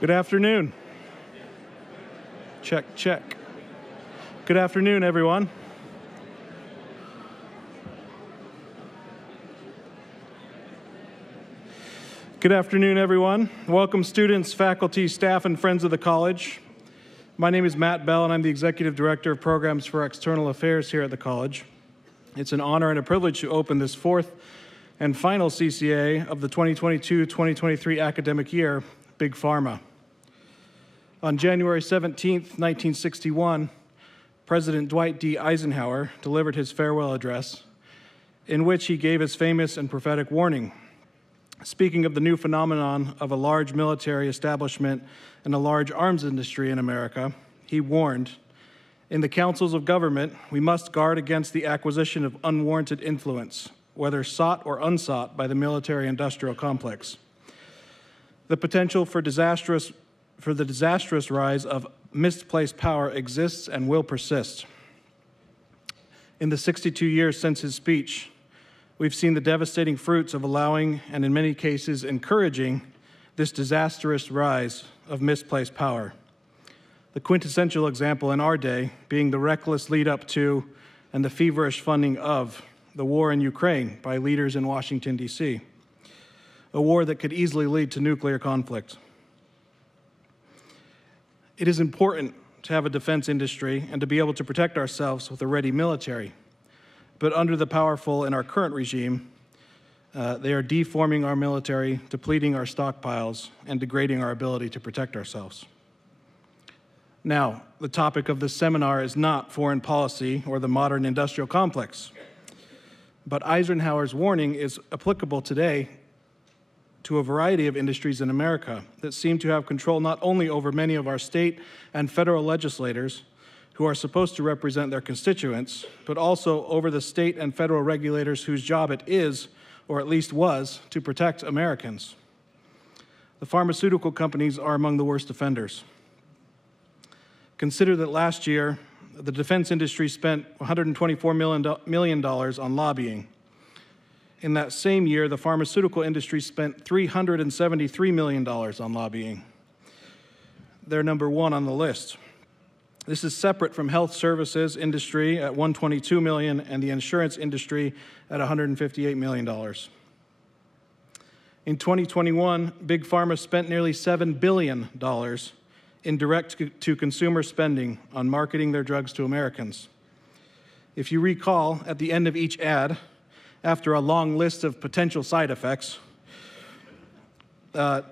Good afternoon. Check, check. Good afternoon, everyone. Good afternoon, everyone. Welcome, students, faculty, staff, and friends of the college. My name is Matt Bell, and I'm the Executive Director of Programs for External Affairs here at the college. It's an honor and a privilege to open this fourth and final CCA of the 2022-2023 academic year, Big Pharma. On January 17, 1961, President Dwight D. Eisenhower delivered his farewell address, in which he gave his famous and prophetic warning. Speaking of the new phenomenon of a large military establishment and a large arms industry in America, he warned, "In the councils of government, we must guard against the acquisition of unwarranted influence, whether sought or unsought by the military-industrial complex. The potential for the disastrous rise of misplaced power exists and will persist." In the 62 years since his speech, we've seen the devastating fruits of allowing, and in many cases encouraging, this disastrous rise of misplaced power. The quintessential example in our day being the reckless lead-up to and the feverish funding of the war in Ukraine by leaders in Washington, D.C., a war that could easily lead to nuclear conflict. It is important to have a defense industry and to be able to protect ourselves with a ready military. But under the powerful in our current regime, they are deforming our military, depleting our stockpiles, and degrading our ability to protect ourselves. Now, the topic of this seminar is not foreign policy or the modern industrial complex, but Eisenhower's warning is applicable today to a variety of industries in America that seem to have control not only over many of our state and federal legislators who are supposed to represent their constituents, but also over the state and federal regulators whose job it is, or at least was, to protect Americans. The pharmaceutical companies are among the worst offenders. Consider that last year, the defense industry spent $124 million on lobbying. In that same year, the pharmaceutical industry spent $373 million on lobbying. They're number one on the list. This is separate from health services industry at $122 million and the insurance industry at $158 million. In 2021, Big Pharma spent nearly $7 billion in direct-to-consumer spending on marketing their drugs to Americans. If you recall, at the end of each ad, after a long list of potential side effects for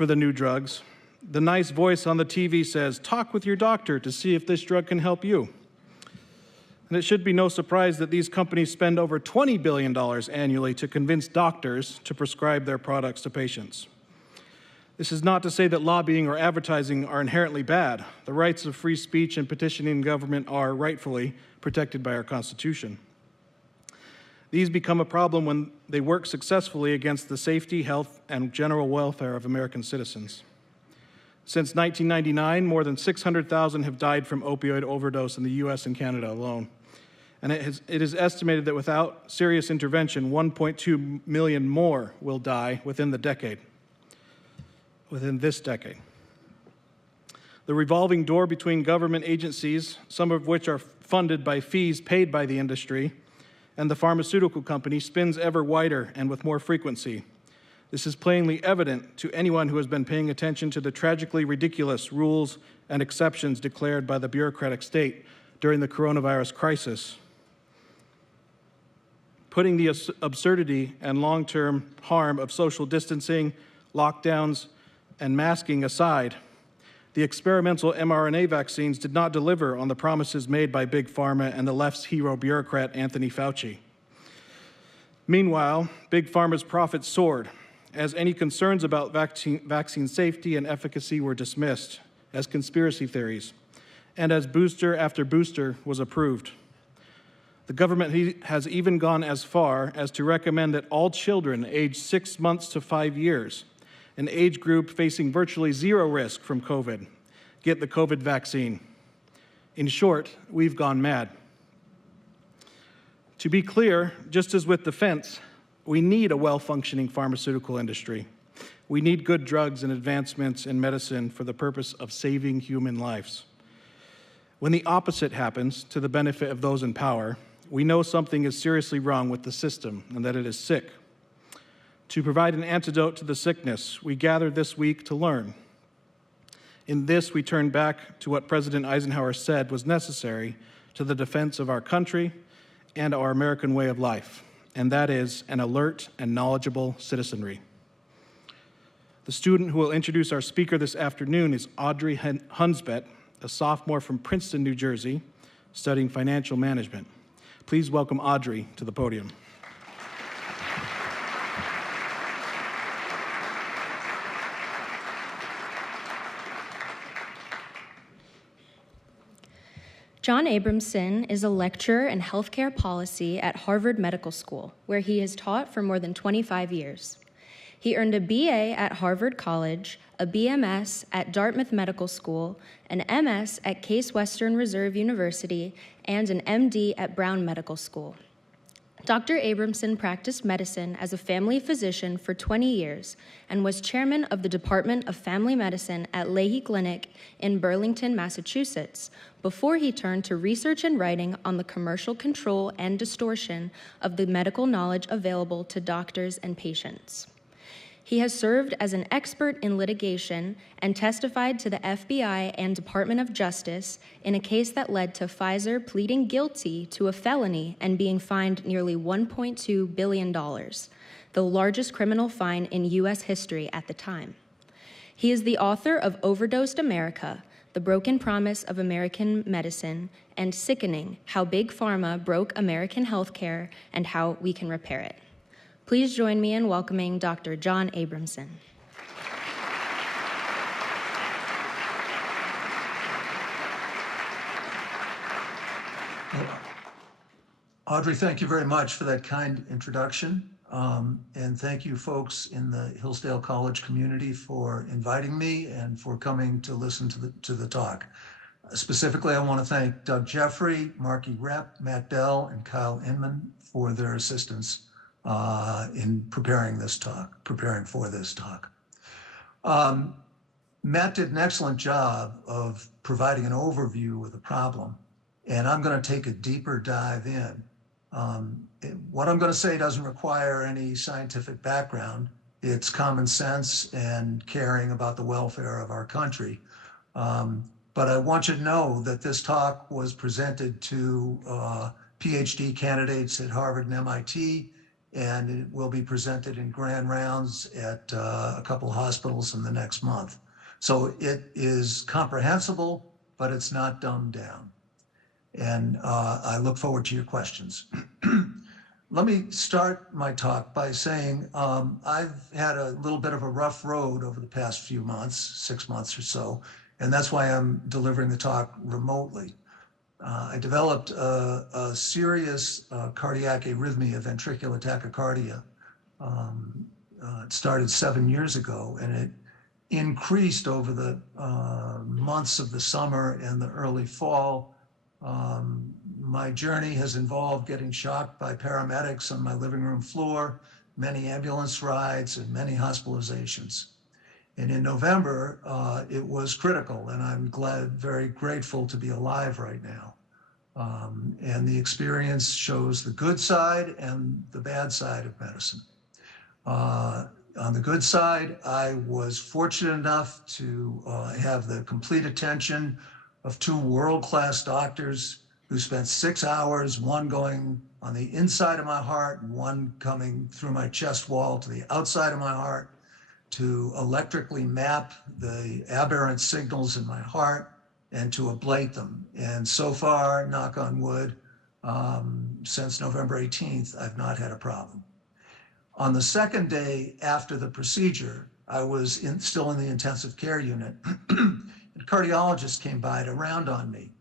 the new drugs, the nice voice on the TV says, "Talk with your doctor to see if this drug can help you." And it should be no surprise that these companies spend over $20 billion annually to convince doctors to prescribe their products to patients. This is not to say that lobbying or advertising are inherently bad. The rights of free speech and petitioning government are rightfully protected by our Constitution. These become a problem when they work successfully against the safety, health, and general welfare of American citizens. Since 1999, more than 600,000 have died from opioid overdose in the US and Canada alone. And it is estimated that without serious intervention, 1.2 million more will die within this decade. The revolving door between government agencies, some of which are funded by fees paid by the industry, and the pharmaceutical company spins ever wider and with more frequency. This is plainly evident to anyone who has been paying attention to the tragically ridiculous rules and exceptions declared by the bureaucratic state during the coronavirus crisis. Putting the absurdity and long-term harm of social distancing, lockdowns, and masking aside, the experimental mRNA vaccines did not deliver on the promises made by Big Pharma and the left's hero bureaucrat Anthony Fauci. Meanwhile, Big Pharma's profits soared, as any concerns about vaccine safety and efficacy were dismissed as conspiracy theories, and as booster after booster was approved. The government has even gone as far as to recommend that all children aged 6 months to 5 years, an age group facing virtually zero risk from COVID, get the COVID vaccine. In short, we've gone mad. To be clear, just as with defense, we need a well-functioning pharmaceutical industry. We need good drugs and advancements in medicine for the purpose of saving human lives. When the opposite happens to the benefit of those in power, we know something is seriously wrong with the system and that it is sick. To provide an antidote to the sickness, we gathered this week to learn. In this, we turn back to what President Eisenhower said was necessary to the defense of our country and our American way of life, and that is an alert and knowledgeable citizenry. The student who will introduce our speaker this afternoon is Audrey Hunsbett, a sophomore from Princeton, New Jersey, studying financial management. Please welcome Audrey to the podium. John Abramson is a lecturer in healthcare policy at Harvard Medical School, where he has taught for more than 25 years. He earned a BA at Harvard College, a BMS at Dartmouth Medical School, an MS at Case Western Reserve University, and an MD at Brown Medical School. Dr. Abramson practiced medicine as a family physician for 20 years and was chairman of the Department of Family Medicine at Leahy Clinic in Burlington, Massachusetts, before he turned to research and writing on the commercial control and distortion of the medical knowledge available to doctors and patients. He has served as an expert in litigation and testified to the FBI and Department of Justice in a case that led to Pfizer pleading guilty to a felony and being fined nearly $1.2 billion, the largest criminal fine in U.S. history at the time. He is the author of Overdosed America, The Broken Promise of American Medicine, and Sickening: How Big Pharma Broke American Healthcare and How We Can Repair It. Please join me in welcoming Dr. John Abramson. Audrey, thank you very much for that kind introduction. And thank you folks in the Hillsdale College community for inviting me and for coming to listen to the talk. Specifically, I want to thank Doug Jeffrey, Marky Rep, Matt Bell, and Kyle Inman for their assistance in preparing for this talk. Matt did an excellent job of providing an overview of the problem, and I'm going to take a deeper dive in. What I'm going to say doesn't require any scientific background. It's common sense and caring about the welfare of our country. But I want you to know that this talk was presented to PhD candidates at Harvard and MIT, and it will be presented in grand rounds at a couple hospitals in the next month. So it is comprehensible, but it's not dumbed down. And I look forward to your questions. Let me start my talk by saying I've had a little bit of a rough road over the past few months, 6 months or so, and that's why I'm delivering the talk remotely. I developed a serious cardiac arrhythmia, ventricular tachycardia. It started 7 years ago, and it increased over the months of the summer and the early fall. My journey has involved getting shocked by paramedics on my living room floor, many ambulance rides, and many hospitalizations. And in November, it was critical, and I'm very grateful to be alive right now. And the experience shows the good side and the bad side of medicine. On the good side, I was fortunate enough to have the complete attention of 2 world-class doctors who spent 6 hours, one going on the inside of my heart and one coming through my chest wall to the outside of my heart, to electrically map the aberrant signals in my heart and to ablate them. And so far, knock on wood, since November 18th, I've not had a problem. On the second day after the procedure, I was still in the intensive care unit. A cardiologist came by to round on me.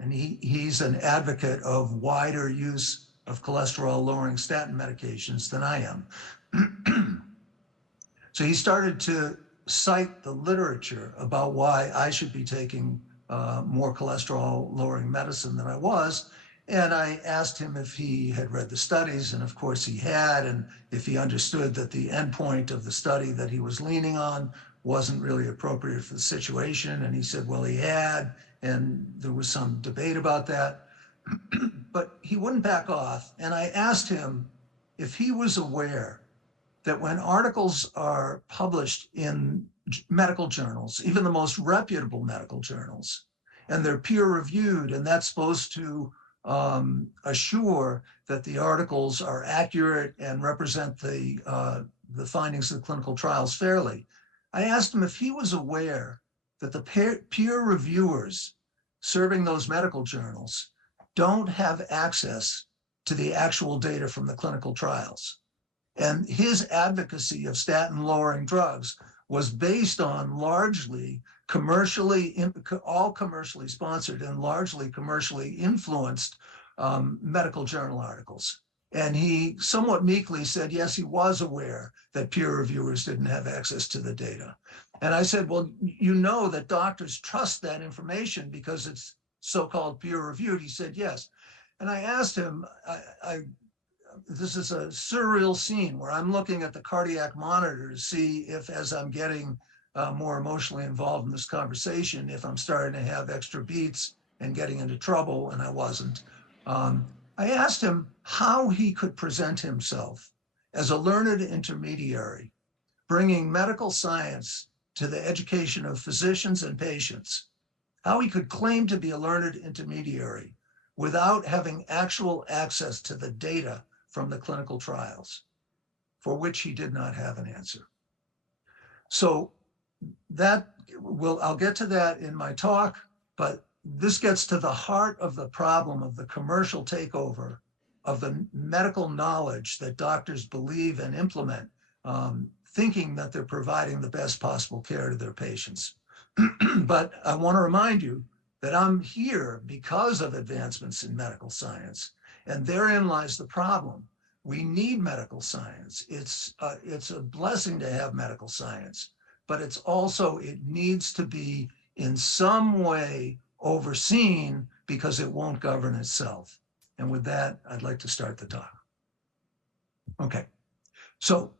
And he's an advocate of wider use of cholesterol-lowering statin medications than I am. So he started to cite the literature about why I should be taking more cholesterol-lowering medicine than I was, And I asked him if he had read the studies, and of course he had, and if he understood that the endpoint of the study that he was leaning on wasn't really appropriate for the situation. And he said, well, he had, and there was some debate about that. But he wouldn't back off. And I asked him if he was aware that when articles are published in medical journals, even the most reputable medical journals, and they're peer reviewed, and that's supposed to assure that the articles are accurate and represent the findings of the clinical trials fairly. I asked him if he was aware that the peer reviewers serving those medical journals don't have access to the actual data from the clinical trials. And his advocacy of statin-lowering drugs was based on largely all commercially sponsored and largely commercially influenced medical journal articles. And he somewhat meekly said, yes, he was aware that peer reviewers didn't have access to the data. And I said, well, you know that doctors trust that information because it's so-called peer reviewed. He said, yes. And I asked him, this is a surreal scene where I'm looking at the cardiac monitor to see if, as I'm getting more emotionally involved in this conversation, if I'm starting to have extra beats and getting into trouble, and I wasn't. I asked him how he could present himself as a learned intermediary, bringing medical science to the education of physicians and patients, how he could claim to be a learned intermediary without having actual access to the data from the clinical trials, for which he did not have an answer. So I'll get to that in my talk, but this gets to the heart of the problem of the commercial takeover of the medical knowledge that doctors believe and implement, thinking that they're providing the best possible care to their patients. But I want to remind you that I'm here because of advancements in medical science, and therein lies the problem. We need medical science. It's a blessing to have medical science, but it needs to be in some way overseen because it won't govern itself. And with that, I'd like to start the talk. Okay, so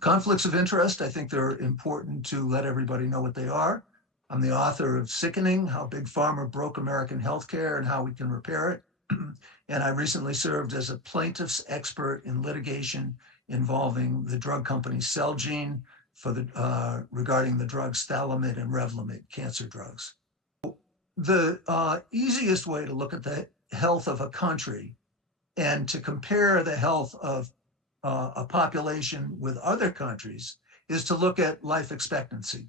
conflicts of interest, I think they're important to let everybody know what they are. I'm the author of Sickening: How Big Pharma Broke American Healthcare and How We Can Repair It. And I recently served as a plaintiff's expert in litigation involving the drug company Celgene regarding the drugs Stalamid and Revlimid, cancer drugs. The easiest way to look at the health of a country and to compare the health of a population with other countries is to look at life expectancy.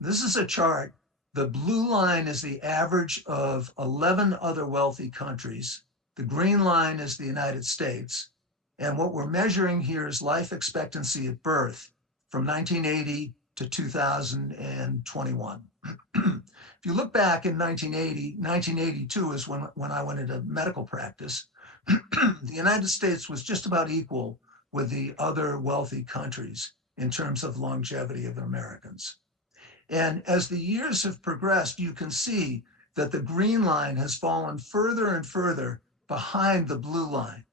This is a chart. The blue line is the average of 11 other wealthy countries. The green line is the United States. And what we're measuring here is life expectancy at birth from 1980 to 2021. If you look back in 1982 is when I went into medical practice. The United States was just about equal with the other wealthy countries in terms of longevity of Americans. And as the years have progressed, you can see that the green line has fallen further and further behind the blue line.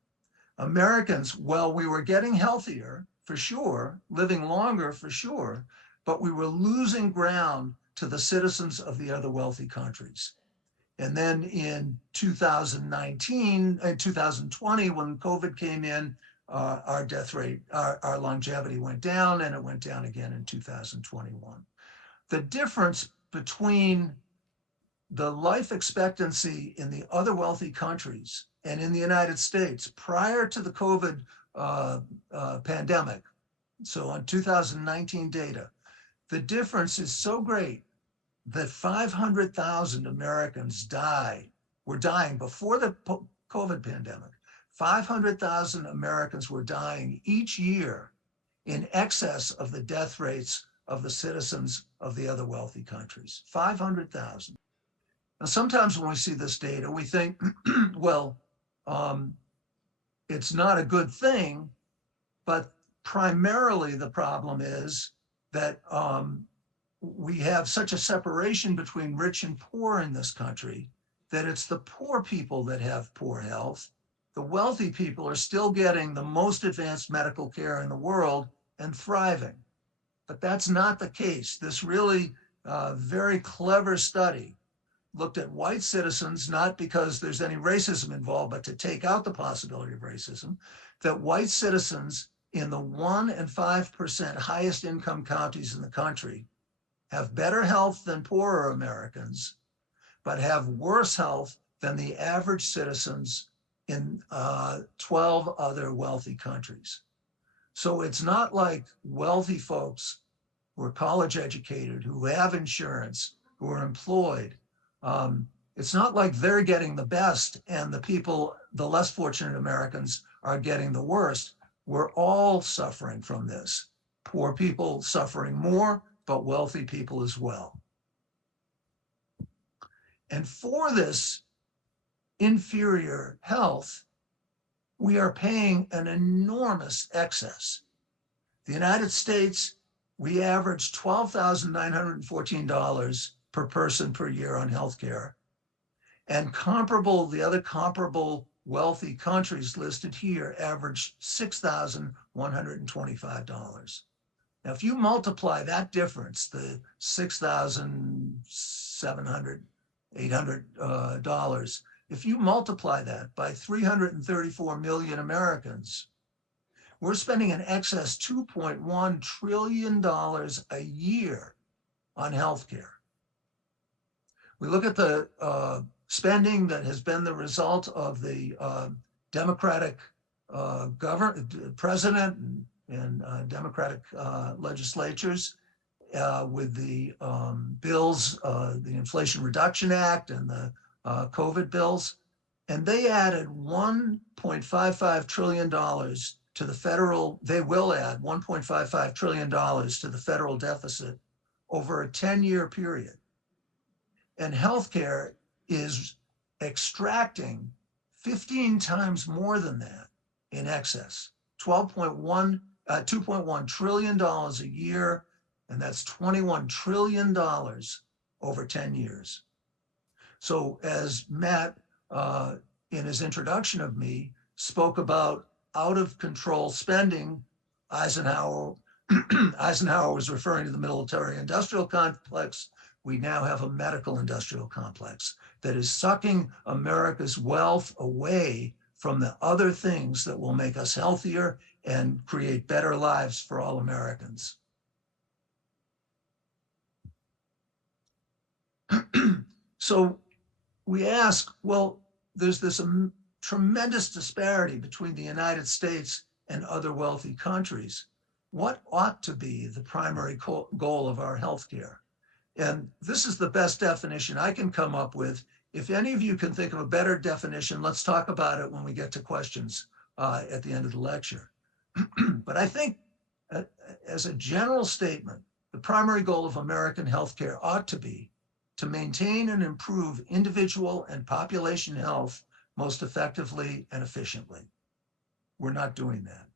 Americans, well, we were getting healthier for sure, living longer for sure, but we were losing ground to the citizens of the other wealthy countries. And then in 2020, when COVID came in, our death rate, our longevity went down, and it went down again in 2021. The difference between the life expectancy in the other wealthy countries and in the United States prior to the COVID pandemic, so on 2019 data, the difference is so great that 500,000 Americans were dying before the COVID pandemic. 500,000 Americans were dying each year in excess of the death rates of the citizens of the other wealthy countries. 500,000. Now, sometimes when we see this data, we think, well, it's not a good thing, but primarily the problem is that we have such a separation between rich and poor in this country that it's the poor people that have poor health. The wealthy people are still getting the most advanced medical care in the world and thriving. But that's not the case. This really very clever study looked at white citizens, not because there's any racism involved, but to take out the possibility of racism, that white citizens in the 1% and 5% highest income counties in the country have better health than poorer Americans, but have worse health than the average citizens in 12 other wealthy countries. So it's not like wealthy folks who are college educated, who have insurance, who are employed. It's not like they're getting the best and the people, the less fortunate Americans, are getting the worst. We're all suffering from this. Poor people suffering more, but wealthy people as well. And for this inferior health, we are paying an enormous excess. The United States, we average $12,914 per person per year on healthcare. And the other comparable wealthy countries listed here average $6,125. Now, if you multiply that difference, the $6,700, $800, if you multiply that by 334 million Americans, we're spending in excess $2.1 trillion a year on healthcare. We look at the spending that has been the result of the Democratic president and Democratic legislatures with the bills, the Inflation Reduction Act and the COVID bills, and they added $1.55 trillion to the federal, they will add $1.55 trillion to the federal deficit over a 10-year period. And healthcare is extracting 15 times more than that in excess, $2.1 trillion a year, and that's $21 trillion over 10 years. So as Matt, in his introduction of me, spoke about out of control spending, Eisenhower was referring to the military industrial complex. We now have a medical industrial complex that is sucking America's wealth away from the other things that will make us healthier and create better lives for all Americans. So we ask, well, there's this tremendous disparity between the United States and other wealthy countries. What ought to be the primary goal of our healthcare? And this is the best definition I can come up with. If any of you can think of a better definition, let's talk about it when we get to questions at the end of the lecture. But I think as a general statement, the primary goal of American healthcare ought to be to maintain and improve individual and population health most effectively and efficiently. We're not doing that.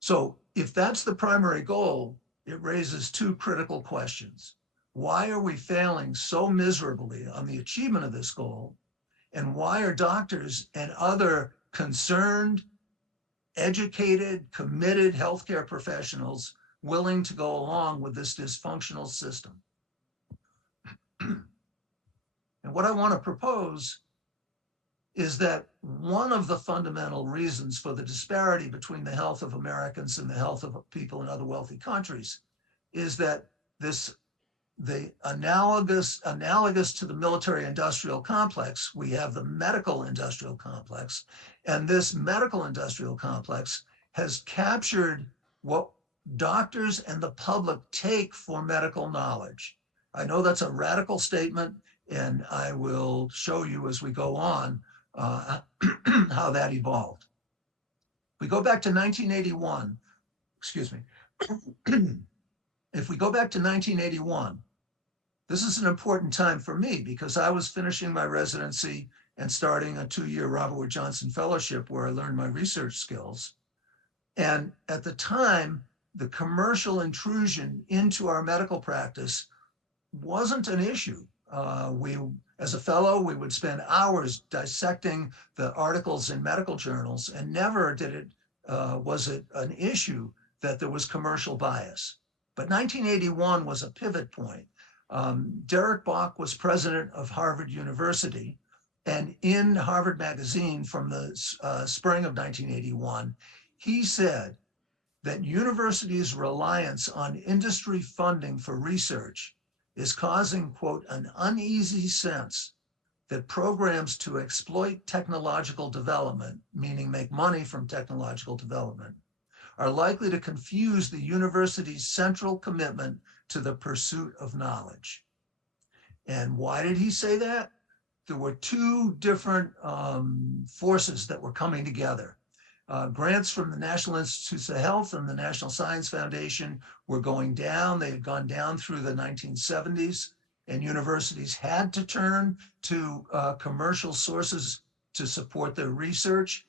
So if that's the primary goal, it raises two critical questions. Why are we failing so miserably on the achievement of this goal? And why are doctors and other concerned, educated, committed healthcare professionals willing to go along with this dysfunctional system? And what I want to propose is that one of the fundamental reasons for the disparity between the health of Americans and the health of people in other wealthy countries is that the analogous to the military industrial complex, we have the medical industrial complex, and this medical industrial complex has captured what doctors and the public take for medical knowledge. I know that's a radical statement, and I will show you as we go on how that evolved. We go back to 1981, excuse me. If we go back to 1981, this is an important time for me because I was finishing my residency and starting a 2-year Robert Wood Johnson Fellowship where I learned my research skills. And at the time, the commercial intrusion into our medical practice wasn't an issue. As a fellow, we would spend hours dissecting the articles in medical journals, and never was it an issue that there was commercial bias. But 1981 was a pivot point. Derek Bach was president of Harvard University, and in Harvard Magazine from the spring of 1981, he said that universities' reliance on industry funding for research is causing, quote, an uneasy sense that programs to exploit technological development, meaning make money from technological development, are likely to confuse the university's central commitment to the pursuit of knowledge. And why did he say that? There were two different forces that were coming together. Grants from the National Institutes of Health and the National Science Foundation were going down. They had gone down through the 1970s, and universities had to turn to commercial sources to support their research,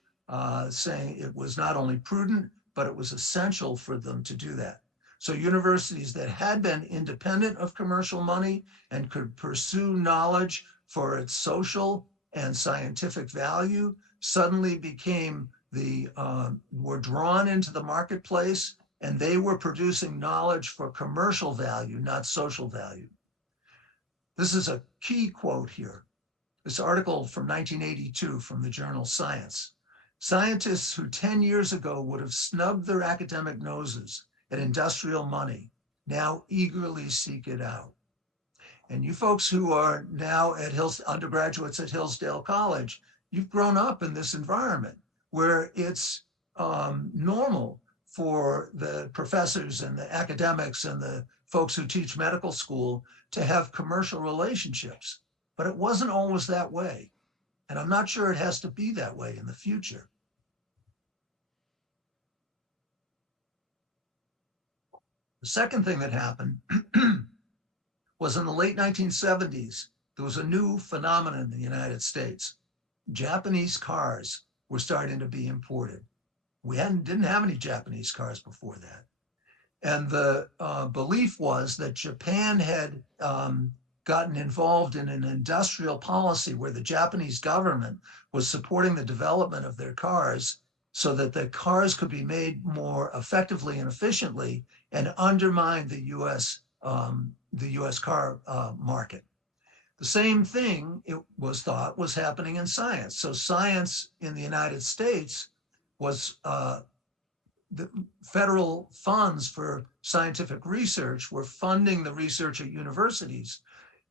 saying it was not only prudent, but it was essential for them to do that. So universities that had been independent of commercial money and could pursue knowledge for its social and scientific value suddenly became were drawn into the marketplace, and they were producing knowledge for commercial value, not social value. This is a key quote here. This article from 1982 from the journal Science. Scientists who 10 years ago would have snubbed their academic noses at industrial money now eagerly seek it out. And you folks who are now at undergraduates at Hillsdale College, you've grown up in this environment where it's normal for the professors and the academics and the folks who teach medical school to have commercial relationships. But it wasn't always that way. And I'm not sure it has to be that way in the future. The second thing that happened was in the late 1970s, there was a new phenomenon in the United States. Japanese cars were starting to be imported. We didn't have any Japanese cars before that. And the belief was that Japan had gotten involved in an industrial policy where the Japanese government was supporting the development of their cars so that the cars could be made more effectively and efficiently and undermine the US car market. The same thing, it was thought, was happening in science. So science in the United States was the federal funds for scientific research were funding the research at universities,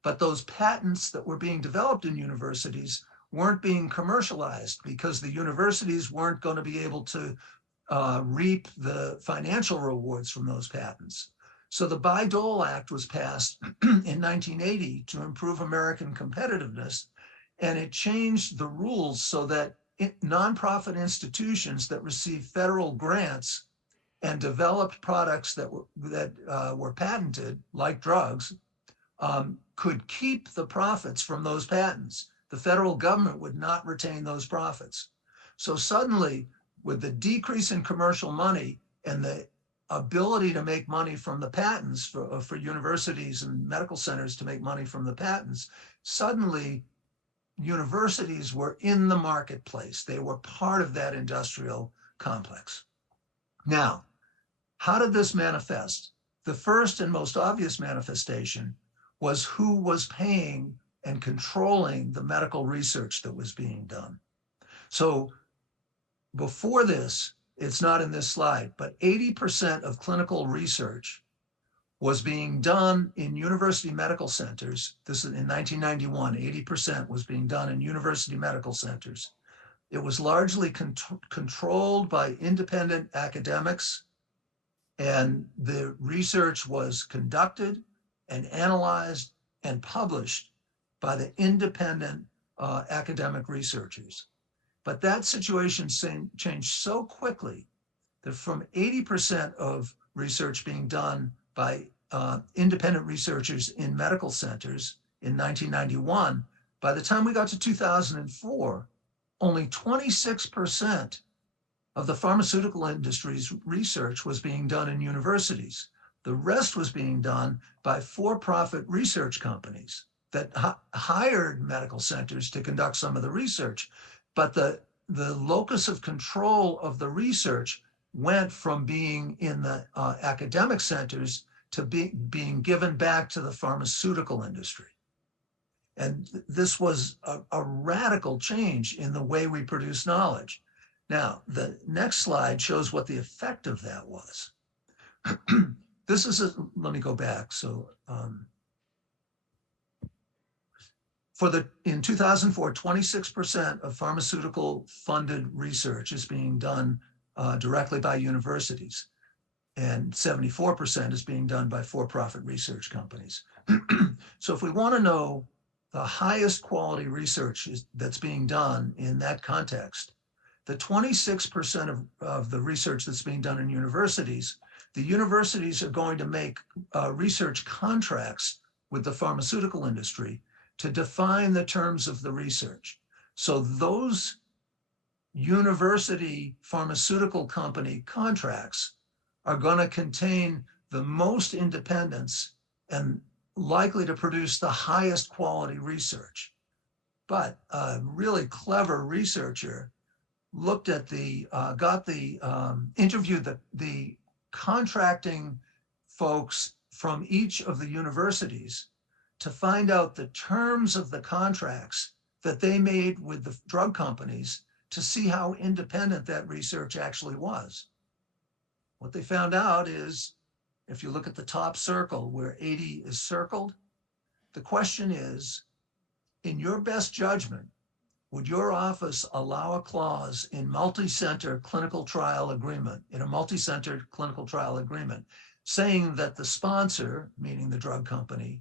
but those patents that were being developed in universities weren't being commercialized because the universities weren't going to be able to reap the financial rewards from those patents. So the Bayh-Dole Act was passed in 1980 to improve American competitiveness, and it changed the rules so that nonprofit institutions that received federal grants and developed products that were patented, like drugs, could keep the profits from those patents. The federal government would not retain those profits. So suddenly, with the decrease in commercial money and the ability to make money from the patents for universities and medical centers to make money from the patents, suddenly universities were in the marketplace. They were part of that industrial complex. Now, how did this manifest? The first and most obvious manifestation was who was paying and controlling the medical research that was being done. So before this, it's not in this slide, but 80% of clinical research was being done in university medical centers. This is in 1991, 80% was being done in university medical centers. It was largely controlled by independent academics, and the research was conducted and analyzed and published by the independent academic researchers. But that situation changed so quickly that from 80% of research being done by independent researchers in medical centers in 1991, by the time we got to 2004, only 26% of the pharmaceutical industry's research was being done in universities. The rest was being done by for-profit research companies that hired medical centers to conduct some of the research. But the locus of control of the research went from being in the academic centers to being given back to the pharmaceutical industry. And this was a radical change in the way we produce knowledge. Now, the next slide shows what the effect of that was. This is let me go back. So in 2004, 26% of pharmaceutical funded research is being done directly by universities, and 74% is being done by for-profit research companies. So if we want to know the highest quality research that's being done in that context, the 26% of the research that's being done in universities, the universities are going to make research contracts with the pharmaceutical industry to define the terms of the research. So those university pharmaceutical company contracts are going to contain the most independence and likely to produce the highest quality research. But a really clever researcher looked at interviewed the contracting folks from each of the universities to find out the terms of the contracts that they made with the drug companies to see how independent that research actually was. What they found out is, if you look at the top circle where 80 is circled, the question is, in your best judgment, would your office allow a clause in multi-center clinical trial agreement, saying that the sponsor, meaning the drug company,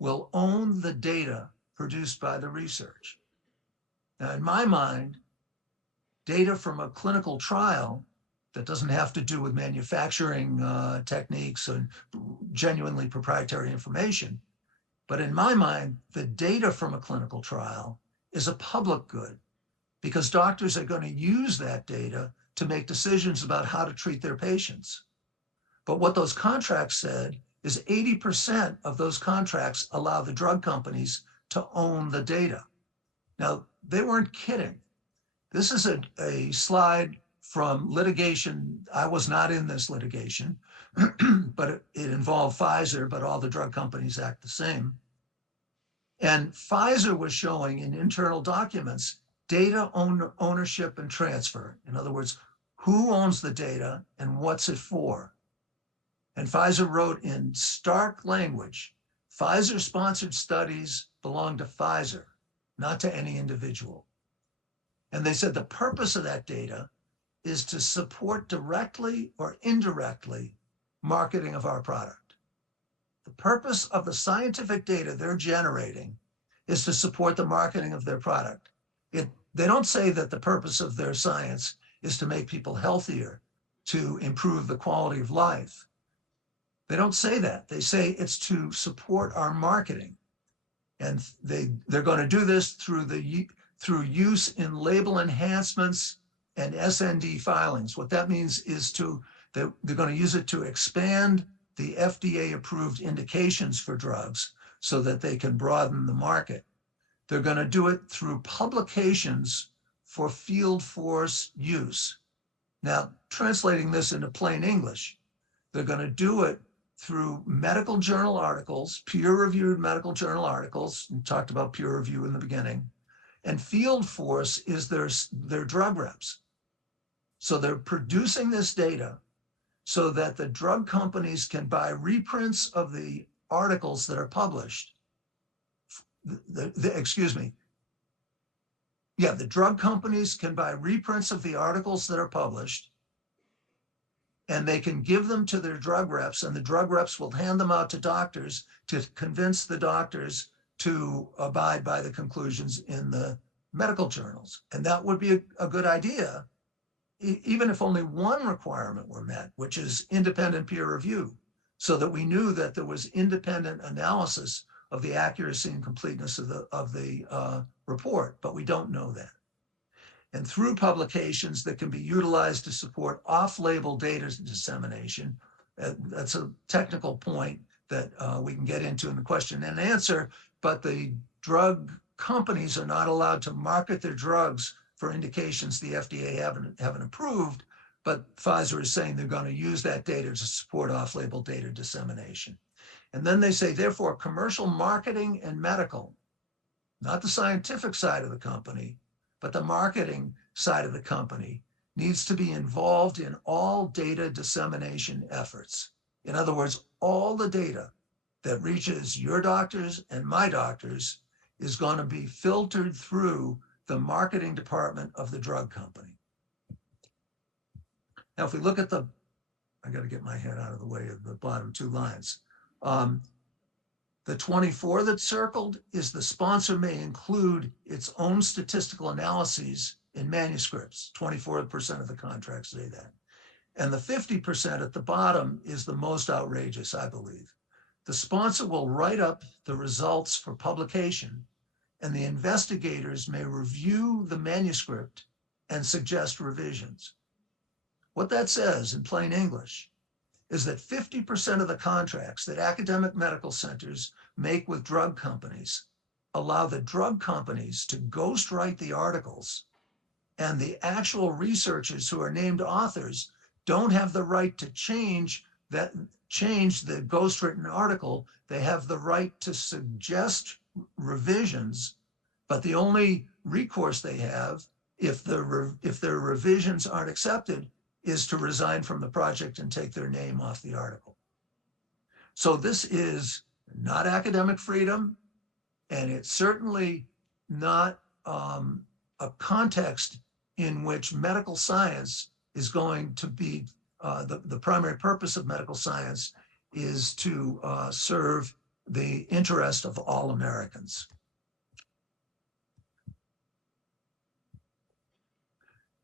will own the data produced by the research? Now, in my mind, data from a clinical trial that doesn't have to do with manufacturing techniques and genuinely proprietary information, but in my mind, the data from a clinical trial is a public good, because doctors are going to use that data to make decisions about how to treat their patients. But what those contracts said is 80% of those contracts allow the drug companies to own the data. Now, they weren't kidding. This is a slide from litigation. I was not in this litigation, but it involved Pfizer, but all the drug companies act the same. And Pfizer was showing in internal documents data ownership and transfer. In other words, who owns the data and what's it for? And Pfizer wrote in stark language, Pfizer-sponsored studies belong to Pfizer, not to any individual. And they said the purpose of that data is to support directly or indirectly marketing of our product. The purpose of the scientific data they're generating is to support the marketing of their product. They don't say that the purpose of their science is to make people healthier, to improve the quality of life. They don't say that. They say it's to support our marketing. And they're going to do this through use in label enhancements and SND filings. What that means is they're going to use it to expand the FDA-approved indications for drugs so that they can broaden the market. They're going to do it through publications for field force use. Now, translating this into plain English, they're going to do it through medical journal articles, peer-reviewed medical journal articles. We talked about peer review in the beginning. And field force is their drug reps. So they're producing this data so that the drug companies can buy reprints of the articles that are published. The drug companies can buy reprints of the articles that are published, and they can give them to their drug reps, and the drug reps will hand them out to doctors to convince the doctors to abide by the conclusions in the medical journals. And that would be a good idea, even if only one requirement were met, which is independent peer review, so that we knew that there was independent analysis of the accuracy and completeness of the report, but we don't know that. And through publications that can be utilized to support off-label data dissemination, That's a technical point that we can get into in the question and answer, but the drug companies are not allowed to market their drugs for indications the FDA haven't approved, but Pfizer is saying they're going to use that data to support off-label data dissemination. And then they say, therefore, commercial marketing and medical, not the scientific side of the company, but the marketing side of the company, needs to be involved in all data dissemination efforts. In other words, all the data that reaches your doctors and my doctors is going to be filtered through the marketing department of the drug company. Now, if we look at I got to get my head out of the way of the bottom two lines. The 24 that's circled is the sponsor may include its own statistical analyses in manuscripts. 24% of the contracts say that. And the 50% at the bottom is the most outrageous, I believe. The sponsor will write up the results for publication, and the investigators may review the manuscript and suggest revisions. What that says in plain English is that 50% of the contracts that academic medical centers make with drug companies allow the drug companies to ghostwrite the articles, and the actual researchers who are named authors don't have the right to change the ghostwritten article. They have the right to suggest revisions, but the only recourse they have if their revisions aren't accepted is to resign from the project and take their name off the article. So this is not academic freedom, and it's certainly not a context in which medical science is going to be, the primary purpose of medical science is to serve the interest of all Americans.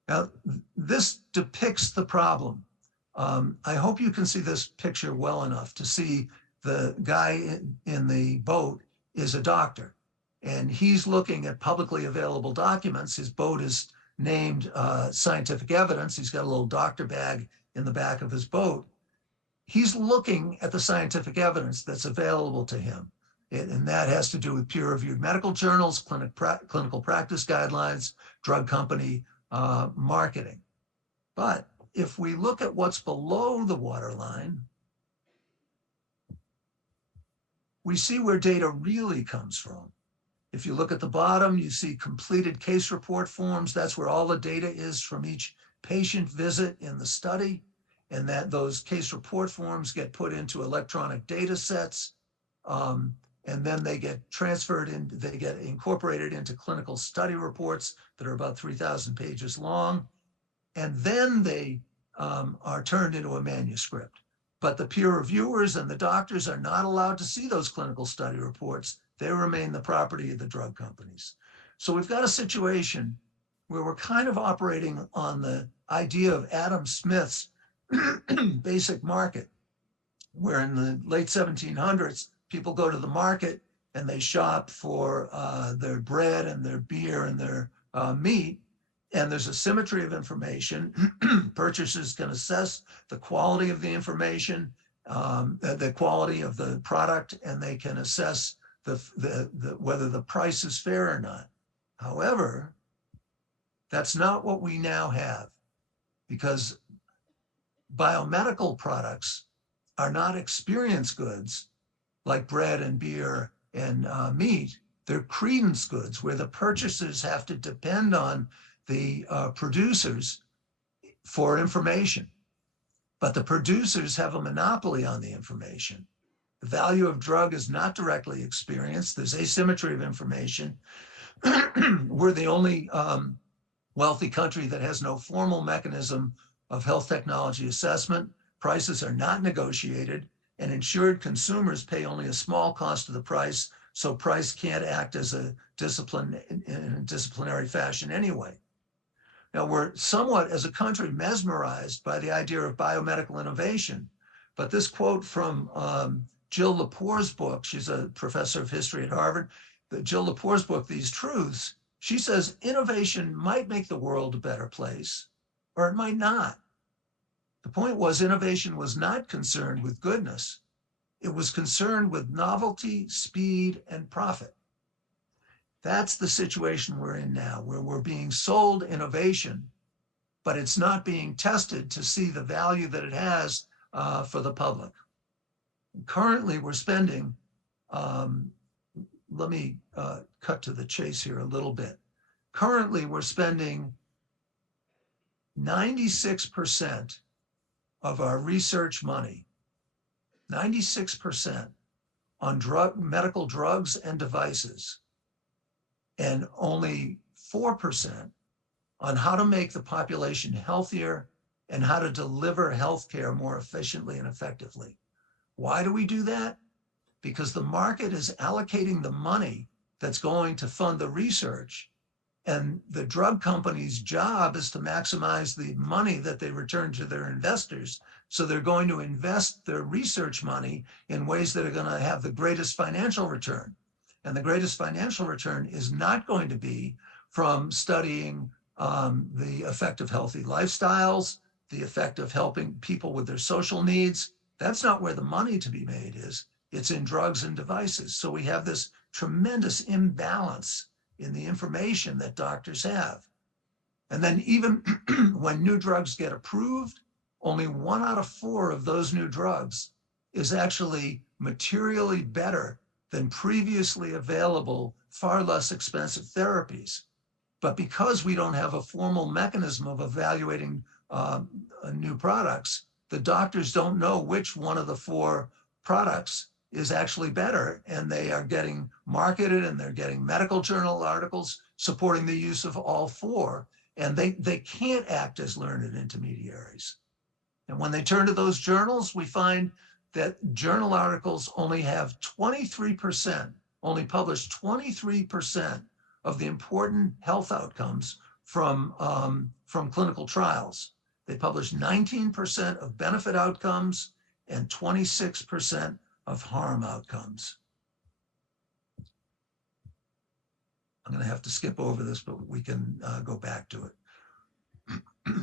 Now, this depicts the problem. I hope you can see this picture well enough to see the guy in the boat is a doctor, and he's looking at publicly available documents. His boat is named Scientific Evidence. He's got a little doctor bag in the back of his boat. He's looking at the scientific evidence that's available to him. And that has to do with peer-reviewed medical journals, clinical practice guidelines, drug company marketing. But if we look at what's below the waterline, we see where data really comes from. If you look at the bottom, you see completed case report forms. That's where all the data is from each patient visit in the study, and that those case report forms get put into electronic data sets, and then they get transferred in, they get incorporated into clinical study reports that are about 3,000 pages long, and then they are turned into a manuscript. But the peer reviewers and the doctors are not allowed to see those clinical study reports. They remain the property of the drug companies. So we've got a situation where we're kind of operating on the idea of Adam Smith's basic market, where in the late 1700s, people go to the market and they shop for their bread and their beer and their meat, and there's a symmetry of information. Purchasers can assess the quality of the information, the quality of the product, and they can assess whether the price is fair or not. However, that's not what we now have, because biomedical products are not experience goods like bread and beer and meat. They're credence goods, where the purchasers have to depend on the producers for information. But the producers have a monopoly on the information. The value of drug is not directly experienced. There's asymmetry of information. We're the only wealthy country that has no formal mechanism of health technology assessment. Prices are not negotiated, and insured consumers pay only a small cost of the price, so price can't act as a discipline in a disciplinary fashion anyway. Now, we're somewhat, as a country, mesmerized by the idea of biomedical innovation, but this quote from Jill Lepore's book, she's a professor of history at Harvard, Jill Lepore's book, These Truths, she says innovation might make the world a better place, or it might not. The point was innovation was not concerned with goodness. It was concerned with novelty, speed, and profit. That's the situation we're in now, where we're being sold innovation, but it's not being tested to see the value that it has for the public. Currently, we're spending, let me cut to the chase here a little bit. Currently, we're spending 96% of our research money, 96% on medical drugs and devices, and only 4% on how to make the population healthier and how to deliver healthcare more efficiently and effectively. Why do we do that? Because the market is allocating the money that's going to fund the research, and the drug company's job is to maximize the money that they return to their investors. So they're going to invest their research money in ways that are going to have the greatest financial return. And the greatest financial return is not going to be from studying the effect of healthy lifestyles, the effect of helping people with their social needs. That's not where the money to be made is. It's in drugs and devices. So we have this tremendous imbalance in the information that doctors have. And then even when new drugs get approved, only 1 out of 4 of those new drugs is actually materially better than previously available, far less expensive therapies. But because we don't have a formal mechanism of evaluating new products, the doctors don't know which one of the 4 products is actually better, and they are getting marketed and they're getting medical journal articles supporting the use of all 4, and they can't act as learned intermediaries. And when they turn to those journals, we find that journal articles only have 23%, only publish 23% of the important health outcomes from clinical trials. They publish 19% of benefit outcomes and 26% of harm outcomes. I'm going to have to skip over this, but we can go back to it.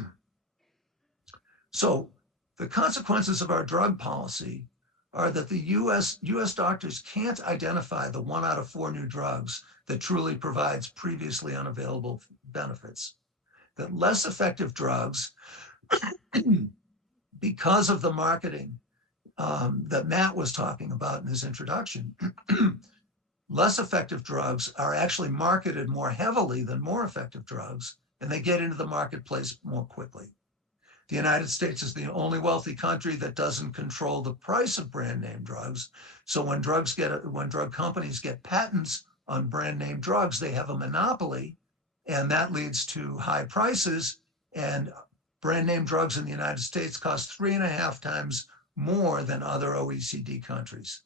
So the consequences of our drug policy are that the US doctors can't identify the 1 out of 4 new drugs that truly provides previously unavailable benefits. That less effective drugs, because of the marketing that Matt was talking about in his introduction, less effective drugs are actually marketed more heavily than more effective drugs, and they get into the marketplace more quickly. The United States is the only wealthy country that doesn't control the price of brand name drugs. So when drug companies get patents on brand name drugs, they have a monopoly, and that leads to high prices. And brand name drugs in the United States cost 3.5 times more than other OECD countries.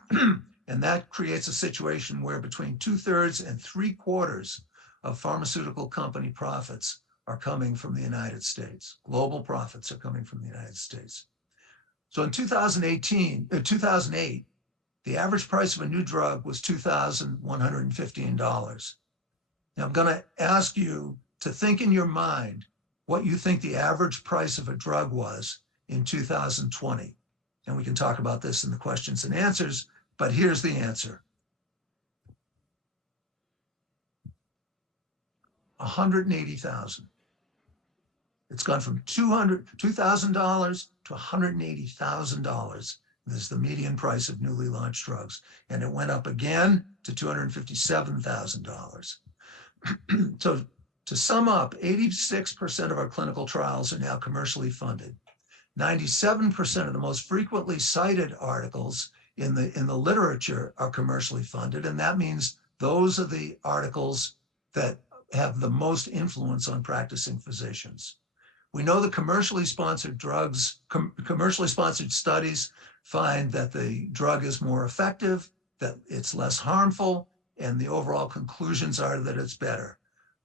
And that creates a situation where between 2/3 and 3/4 of pharmaceutical company profits are coming from the United States. Global profits are coming from the United States. So in 2008, the average price of a new drug was $2,115. Now I'm going to ask you to think in your mind what you think the average price of a drug was in 2020. And we can talk about this in the questions and answers, but here's the answer. $180,000. It's gone from $2,000 to $180,000. This is the median price of newly launched drugs. And it went up again to $257,000. So to sum up, 86% of our clinical trials are now commercially funded. 97% of the most frequently cited articles in the literature are commercially funded. And that means those are the articles that have the most influence on practicing physicians. We know that commercially sponsored studies find that the drug is more effective, that it's less harmful, and the overall conclusions are that it's better.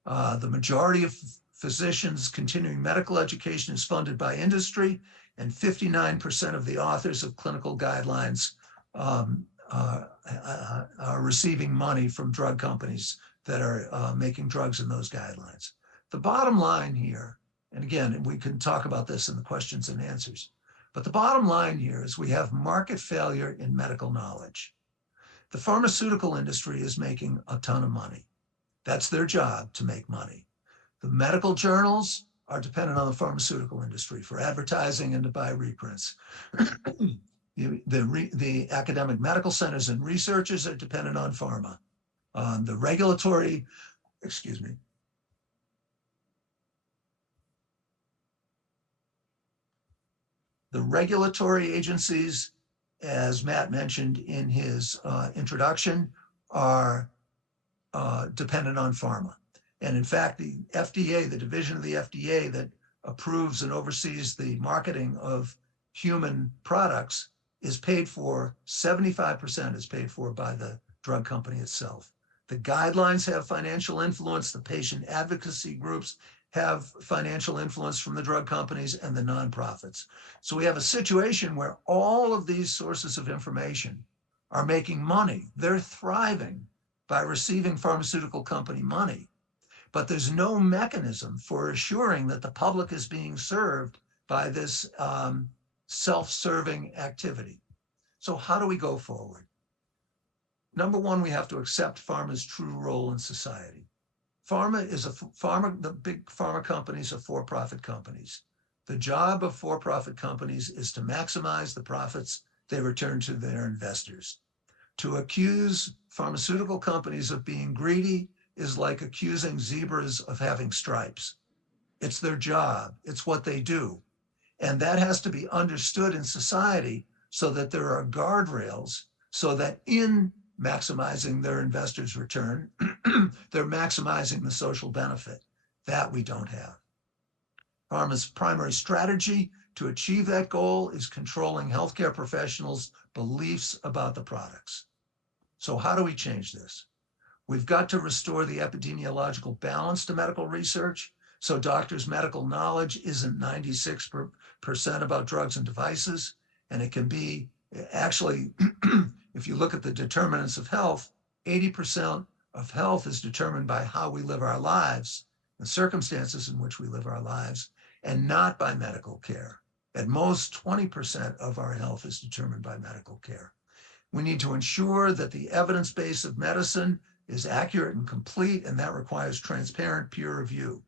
The majority of physicians' continuing medical education is funded by industry, and 59% of the authors of clinical guidelines are receiving money from drug companies that are making drugs in those guidelines. The bottom line here And again, we can talk about this in the questions and answers. But the bottom line here is we have market failure in medical knowledge. The pharmaceutical industry is making a ton of money. That's their job, to make money. The medical journals are dependent on the pharmaceutical industry for advertising and to buy reprints. The academic medical centers and researchers are dependent on pharma. The regulatory, excuse me, the regulatory agencies, as Matt mentioned in his introduction, are dependent on pharma. And in fact, the FDA, the division of the FDA that approves and oversees the marketing of human products, is paid for, 75% is paid for by the drug company itself. The guidelines have financial influence. The patient advocacy groups have financial influence from the drug companies and the nonprofits. So we have a situation where all of these sources of information are making money. They're thriving by receiving pharmaceutical company money. But there's no mechanism for assuring that the public is being served by this self-serving activity. So how do we go forward? Number one, we have to accept pharma's true role in society. The big pharma companies are for-profit companies. The job of for-profit companies is to maximize the profits they return to their investors. To accuse pharmaceutical companies of being greedy is like accusing zebras of having stripes. It's their job. It's what they do. And that has to be understood in society so that there are guardrails so that in maximizing their investors' return, they're maximizing the social benefit. That we don't have. Pharma's primary strategy to achieve that goal is controlling healthcare professionals' beliefs about the products. So how do we change this? We've got to restore the epidemiological balance to medical research so doctors' medical knowledge isn't 96% about drugs and devices, and it can be actually, if you look at the determinants of health, 80% of health is determined by how we live our lives, the circumstances in which we live our lives, and not by medical care. At most, 20% of our health is determined by medical care. We need to ensure that the evidence base of medicine is accurate and complete, and that requires transparent peer review.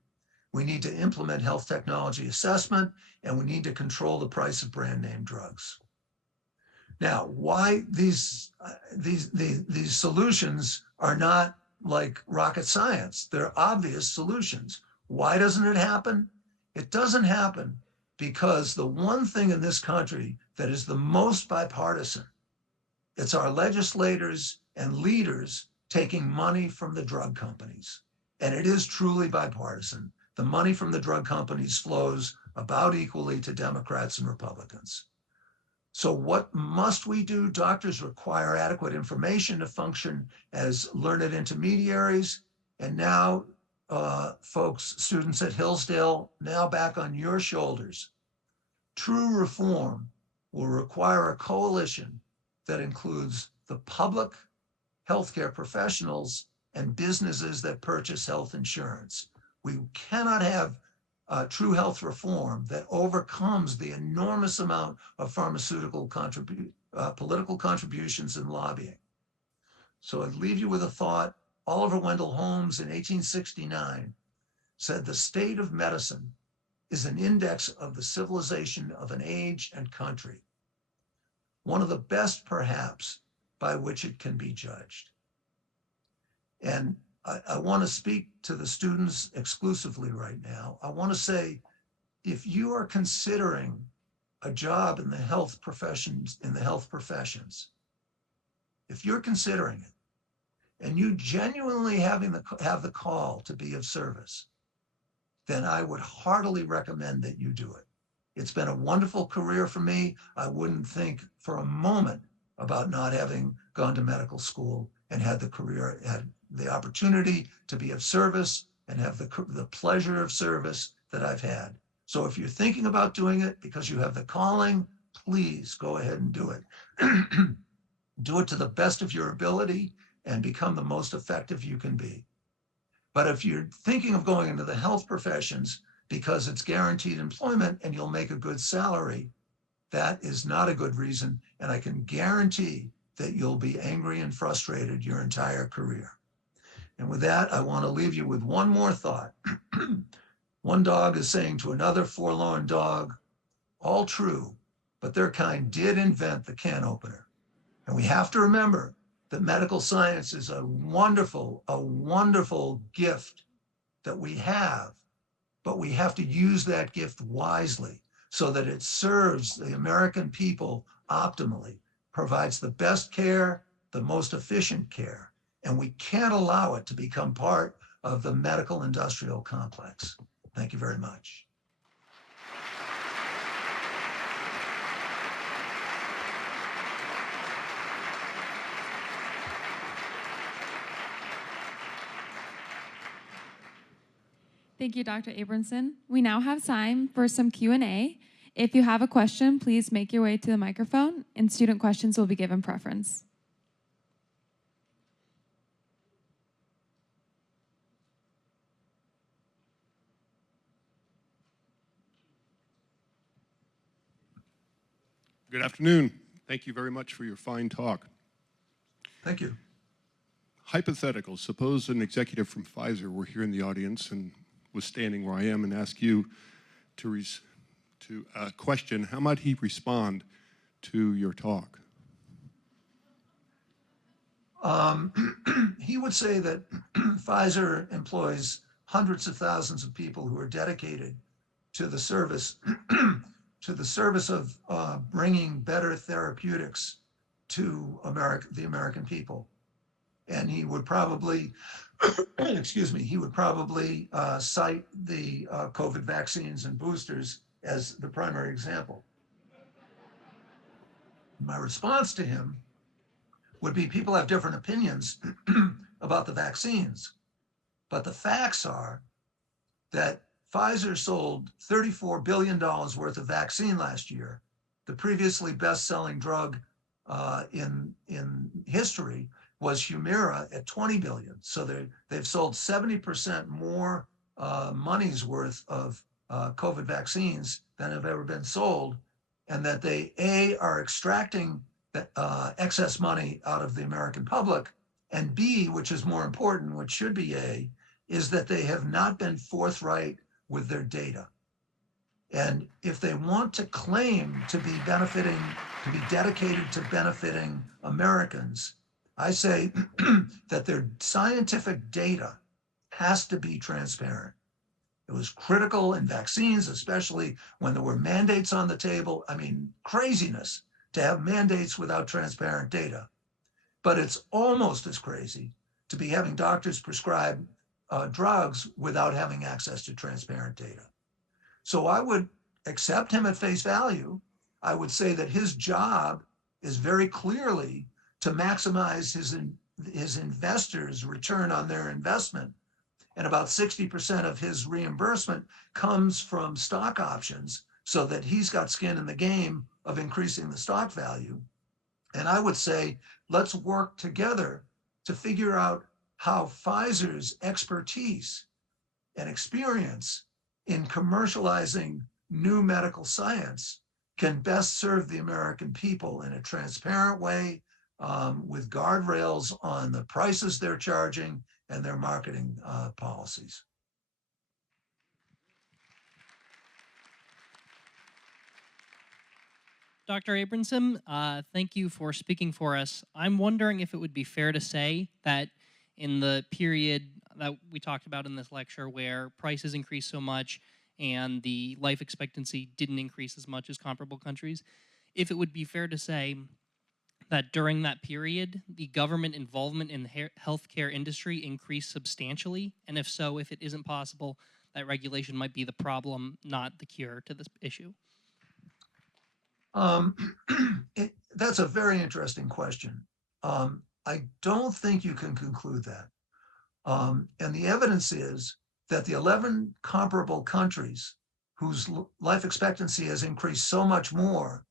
We need to implement health technology assessment, and we need to control the price of brand name drugs. Now, why these solutions are not like rocket science. They're obvious solutions. Why doesn't it happen? It doesn't happen because the one thing in this country that is the most bipartisan, it's our legislators and leaders taking money from the drug companies. And it is truly bipartisan. The money from the drug companies flows about equally to Democrats and Republicans. So what must we do? Doctors require adequate information to function as learned intermediaries. And now, folks, students at Hillsdale, now back on your shoulders. True reform will require a coalition that includes the public, healthcare professionals, and businesses that purchase health insurance. We cannot have true health reform that overcomes the enormous amount of pharmaceutical political contributions and lobbying. So I'd leave you with a thought. Oliver Wendell Holmes in 1869 said, "The state of medicine is an index of the civilization of an age and country, one of the best perhaps by which it can be judged." And I want to speak to the students exclusively right now. I want to say, if you are considering a job in the health professions, if you're considering it, and you genuinely have the call to be of service, then I would heartily recommend that you do it. It's been a wonderful career for me. I wouldn't think for a moment about not having gone to medical school and had the opportunity to be of service and have the pleasure of service that I've had. So if you're thinking about doing it because you have the calling, please go ahead and do it. Do it to the best of your ability and become the most effective you can be. But if you're thinking of going into the health professions because it's guaranteed employment and you'll make a good salary, that is not a good reason. And I can guarantee that you'll be angry and frustrated your entire career. And with that, I want to leave you with one more thought. One dog is saying to another forlorn dog, all true, but their kind did invent the can opener. And we have to remember that medical science is a wonderful gift that we have, but we have to use that gift wisely so that it serves the American people optimally, provides the best care, the most efficient care, and we can't allow it to become part of the medical industrial complex. Thank you very much. Thank you, Dr. Abramson. We now have time for some Q&A. If you have a question, please make your way to the microphone, and student questions will be given preference. Good afternoon. Thank you very much for your fine talk. Thank you. Hypothetical, suppose an executive from Pfizer were here in the audience and was standing where I am and asked you to question, how might he respond to your talk? He would say that Pfizer employs hundreds of thousands of people who are dedicated to the service of bringing better therapeutics to the American people. And he would probably, he would probably cite the COVID vaccines and boosters as the primary example. My response to him would be, people have different opinions about the vaccines, but the facts are that Pfizer sold $34 billion worth of vaccine last year. The previously best-selling drug in history was Humira at $20 billion. So they've sold 70% more money's worth of COVID vaccines than have ever been sold, and that they, A, are extracting excess money out of the American public, and B, which is more important, which should be A, is that they have not been forthright with their data. And if they want to claim to be dedicated to benefiting Americans, I say that their scientific data has to be transparent. It was critical in vaccines, especially when there were mandates on the table. I mean, craziness to have mandates without transparent data. But it's almost as crazy to be having doctors prescribe drugs without having access to transparent data. So I would accept him at face value. I would say that his job is very clearly to maximize his investors' return on their investment. And about 60% of his reimbursement comes from stock options, so that he's got skin in the game of increasing the stock value. And I would say, let's work together to figure out how Pfizer's expertise and experience in commercializing new medical science can best serve the American people in a transparent way, with guardrails on the prices they're charging and their marketing policies. Dr. Abramson, thank you for speaking for us. I'm wondering if it would be fair to say that in the period that we talked about in this lecture, where prices increased so much and the life expectancy didn't increase as much as comparable countries, if it would be fair to say that during that period, the government involvement in the healthcare industry increased substantially, and if so, if it isn't possible, that regulation might be the problem, not the cure to this issue? That's a very interesting question. I don't think you can conclude that. And the evidence is that the 11 comparable countries whose life expectancy has increased so much more,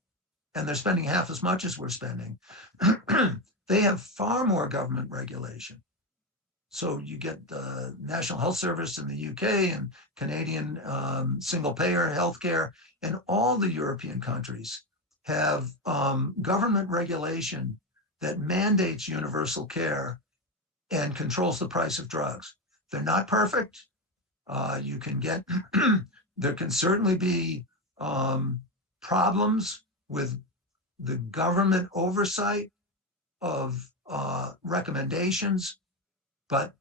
and they're spending half as much as we're spending, they have far more government regulation. So you get the National Health Service in the UK and Canadian single payer healthcare, and all the European countries have government regulation that mandates universal care and controls the price of drugs. They're not perfect. You can get, there can certainly be problems with the government oversight of recommendations, but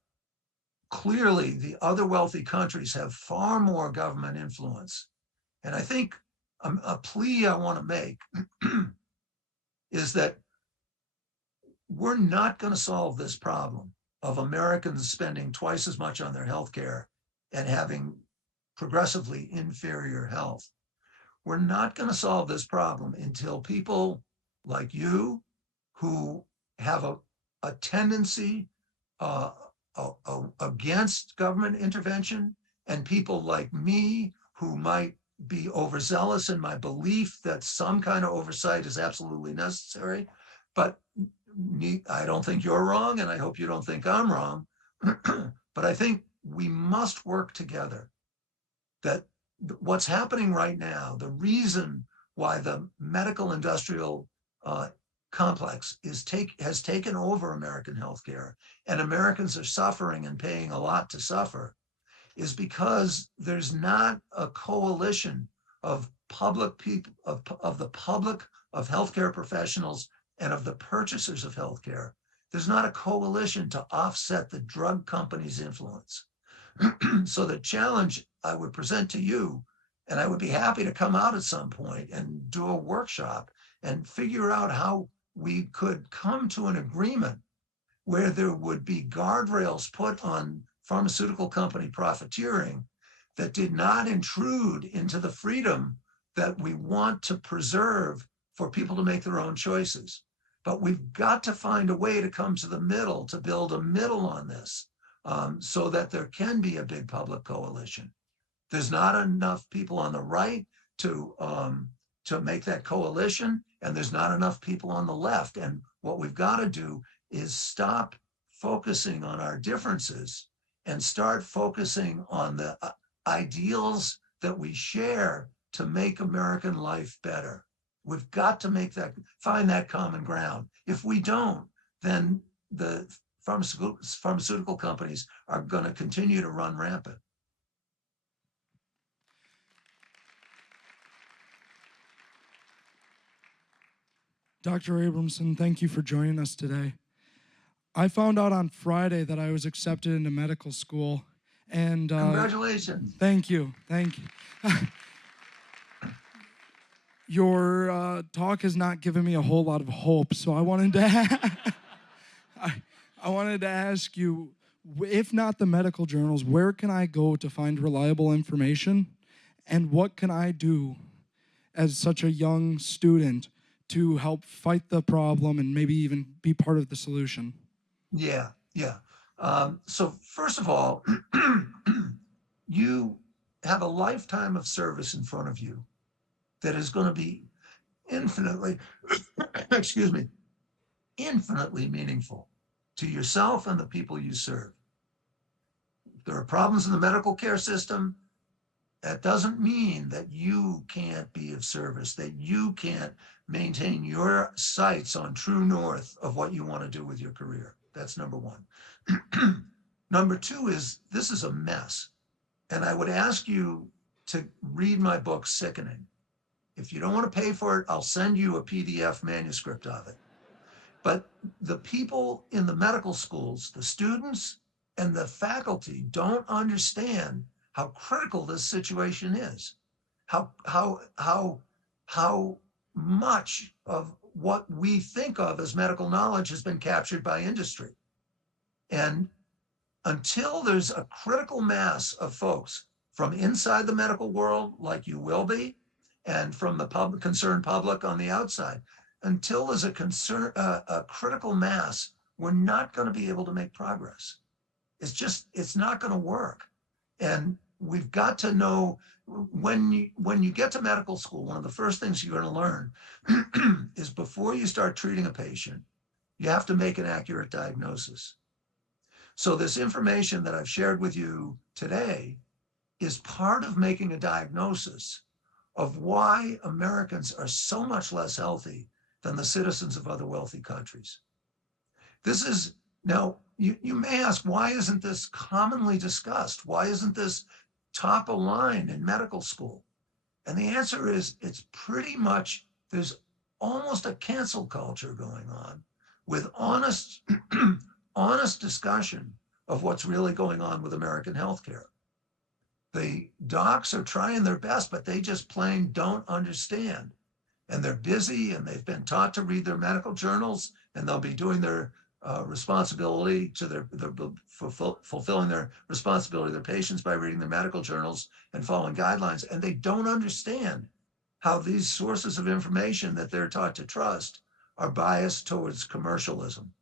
clearly the other wealthy countries have far more government influence. And I think a plea I want to make is that we're not going to solve this problem of Americans spending twice as much on their health care and having progressively inferior health. We're not going to solve this problem until people like you, who have a tendency against government intervention, and people like me who might be overzealous in my belief that some kind of oversight is absolutely necessary. But I don't think you're wrong, and I hope you don't think I'm wrong. But I think we must work together. That what's happening right now, the reason why the medical industrial complex has taken over American healthcare, and Americans are suffering and paying a lot to suffer, is because there's not a coalition of public people, of the public, of healthcare professionals, and of the purchasers of healthcare. There's not a coalition to offset the drug companies' influence. So the challenge I would present to you, and I would be happy to come out at some point and do a workshop and figure out how we could come to an agreement where there would be guardrails put on pharmaceutical company profiteering that did not intrude into the freedom that we want to preserve for people to make their own choices. But we've got to find a way to come to the middle, to build a middle on this, so that there can be a big public coalition. There's not enough people on the right to make that coalition, and there's not enough people on the left. And what we've got to do is stop focusing on our differences and start focusing on the ideals that we share to make American life better. We've got to find that common ground. If we don't, then the pharmaceutical companies are going to continue to run rampant. Dr. Abramson, thank you for joining us today. I found out on Friday that I was accepted into medical school, and congratulations. Thank you. Your talk has not given me a whole lot of hope, so I wanted to I wanted to ask you, if not the medical journals, where can I go to find reliable information, and what can I do as such a young student to help fight the problem and maybe even be part of the solution? Yeah. So first of all, you have a lifetime of service in front of you that is going to be infinitely, infinitely meaningful to yourself and the people you serve. If there are problems in the medical care system, that doesn't mean that you can't be of service, that you can't maintain your sights on true north of what you want to do with your career. That's number one. Number two is, this is a mess. And I would ask you to read my book, Sickening. If you don't want to pay for it, I'll send you a PDF manuscript of it. But the people in the medical schools, the students and the faculty, don't understand how critical this situation is, how much of what we think of as medical knowledge has been captured by industry. And until there's a critical mass of folks from inside the medical world, like you will be, and from the concerned public on the outside, until there's a critical mass, we're not going to be able to make progress. It's not going to work. And we've got to know, when you get to medical school, one of the first things you're going to learn is, before you start treating a patient, you have to make an accurate diagnosis. So this information that I've shared with you today is part of making a diagnosis of why Americans are so much less healthy than the citizens of other wealthy countries. This is, now, you may ask, why isn't this commonly discussed? Why isn't this top of line in medical school? And the answer is, it's pretty much, there's almost a cancel culture going on with honest, honest discussion of what's really going on with American healthcare. The docs are trying their best, but they just plain don't understand. And they're busy and they've been taught to read their medical journals, and they'll be doing their responsibility to their fulfilling their responsibility to their patients by reading their medical journals and following guidelines. And they don't understand how these sources of information that they're taught to trust are biased towards commercialism.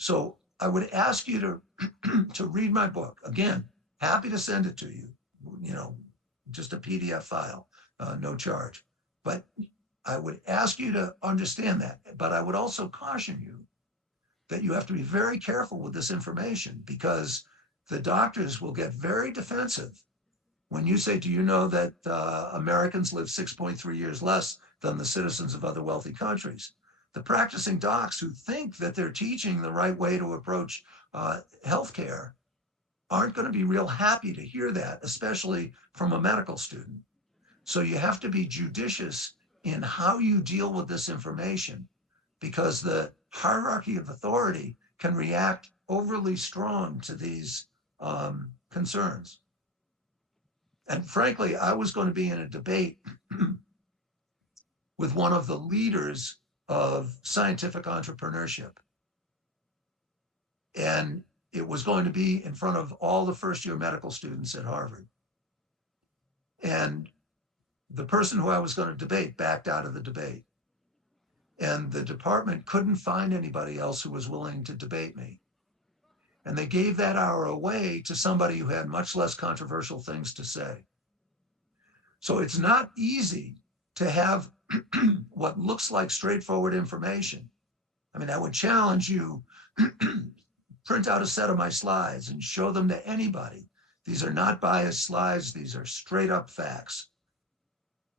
So I would ask you to read my book. Again, happy to send it to you, just a PDF file, no charge. But I would ask you to understand that. But I would also caution you that you have to be very careful with this information, because the doctors will get very defensive when you say, do you know that Americans live 6.3 years less than the citizens of other wealthy countries? The practicing docs who think that they're teaching the right way to approach healthcare aren't going to be real happy to hear that, especially from a medical student. So you have to be judicious in how you deal with this information, because the hierarchy of authority can react overly strong to these concerns. And frankly, I was going to be in a debate with one of the leaders of scientific entrepreneurship. And it was going to be in front of all the first-year medical students at Harvard. And the person who I was going to debate backed out of the debate. And the department couldn't find anybody else who was willing to debate me. And they gave that hour away to somebody who had much less controversial things to say. So it's not easy to have what looks like straightforward information. I mean, I would challenge you, print out a set of my slides and show them to anybody. These are not biased slides, these are straight up facts.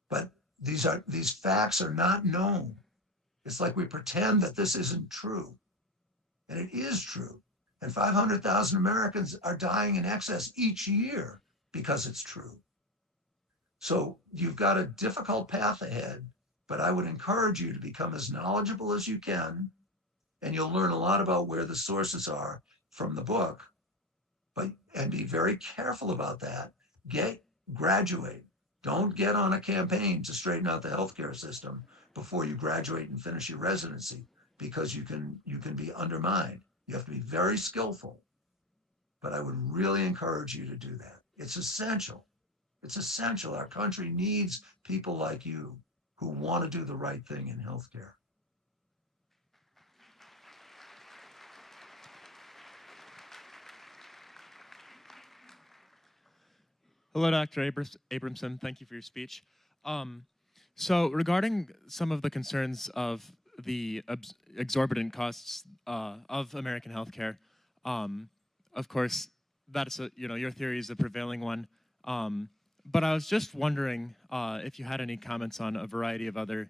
But these facts are not known. It's like we pretend that this isn't true. And it is true. And 500,000 Americans are dying in excess each year because it's true. So you've got a difficult path ahead, but I would encourage you to become as knowledgeable as you can, and you'll learn a lot about where the sources are from the book. And be very careful about that. Graduate. Don't get on a campaign to straighten out the healthcare system before you graduate and finish your residency, because you can be undermined. You have to be very skillful. But I would really encourage you to do that. It's essential. It's essential. Our country needs people like you who want to do the right thing in healthcare. Hello, Dr. Abramson. Thank you for your speech. So regarding some of the concerns of the exorbitant costs of American healthcare, of course, that's your theory is the prevailing one. But I was just wondering if you had any comments on a variety of other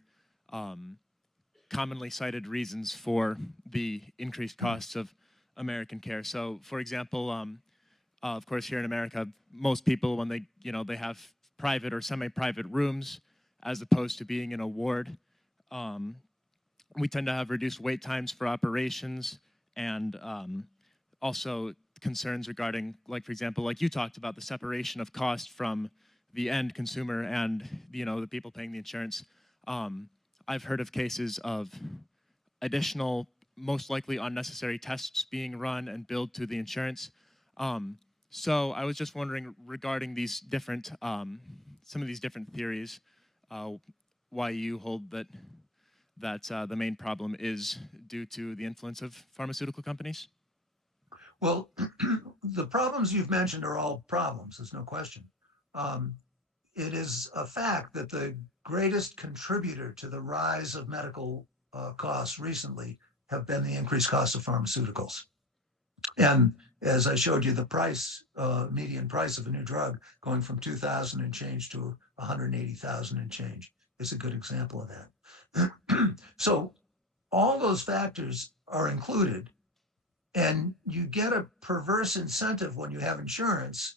commonly cited reasons for the increased costs of American care. So, for example, of course, here in America, most people, when they have private or semi-private rooms, as opposed to being in a ward, we tend to have reduced wait times for operations, and also concerns regarding, like, for example, like you talked about, the separation of cost from the end consumer and the people paying the insurance. I've heard of cases of additional, most likely unnecessary tests being run and billed to the insurance. So I was just wondering regarding these different, some of these different theories, why you hold that the main problem is due to the influence of pharmaceutical companies? Well, the problems you've mentioned are all problems, there's no question. It is a fact that the greatest contributor to the rise of medical costs recently have been the increased cost of pharmaceuticals. And as I showed you, the price, median price of a new drug going from 2,000 and change to 180,000 and change is a good example of that. So all those factors are included, and you get a perverse incentive when you have insurance,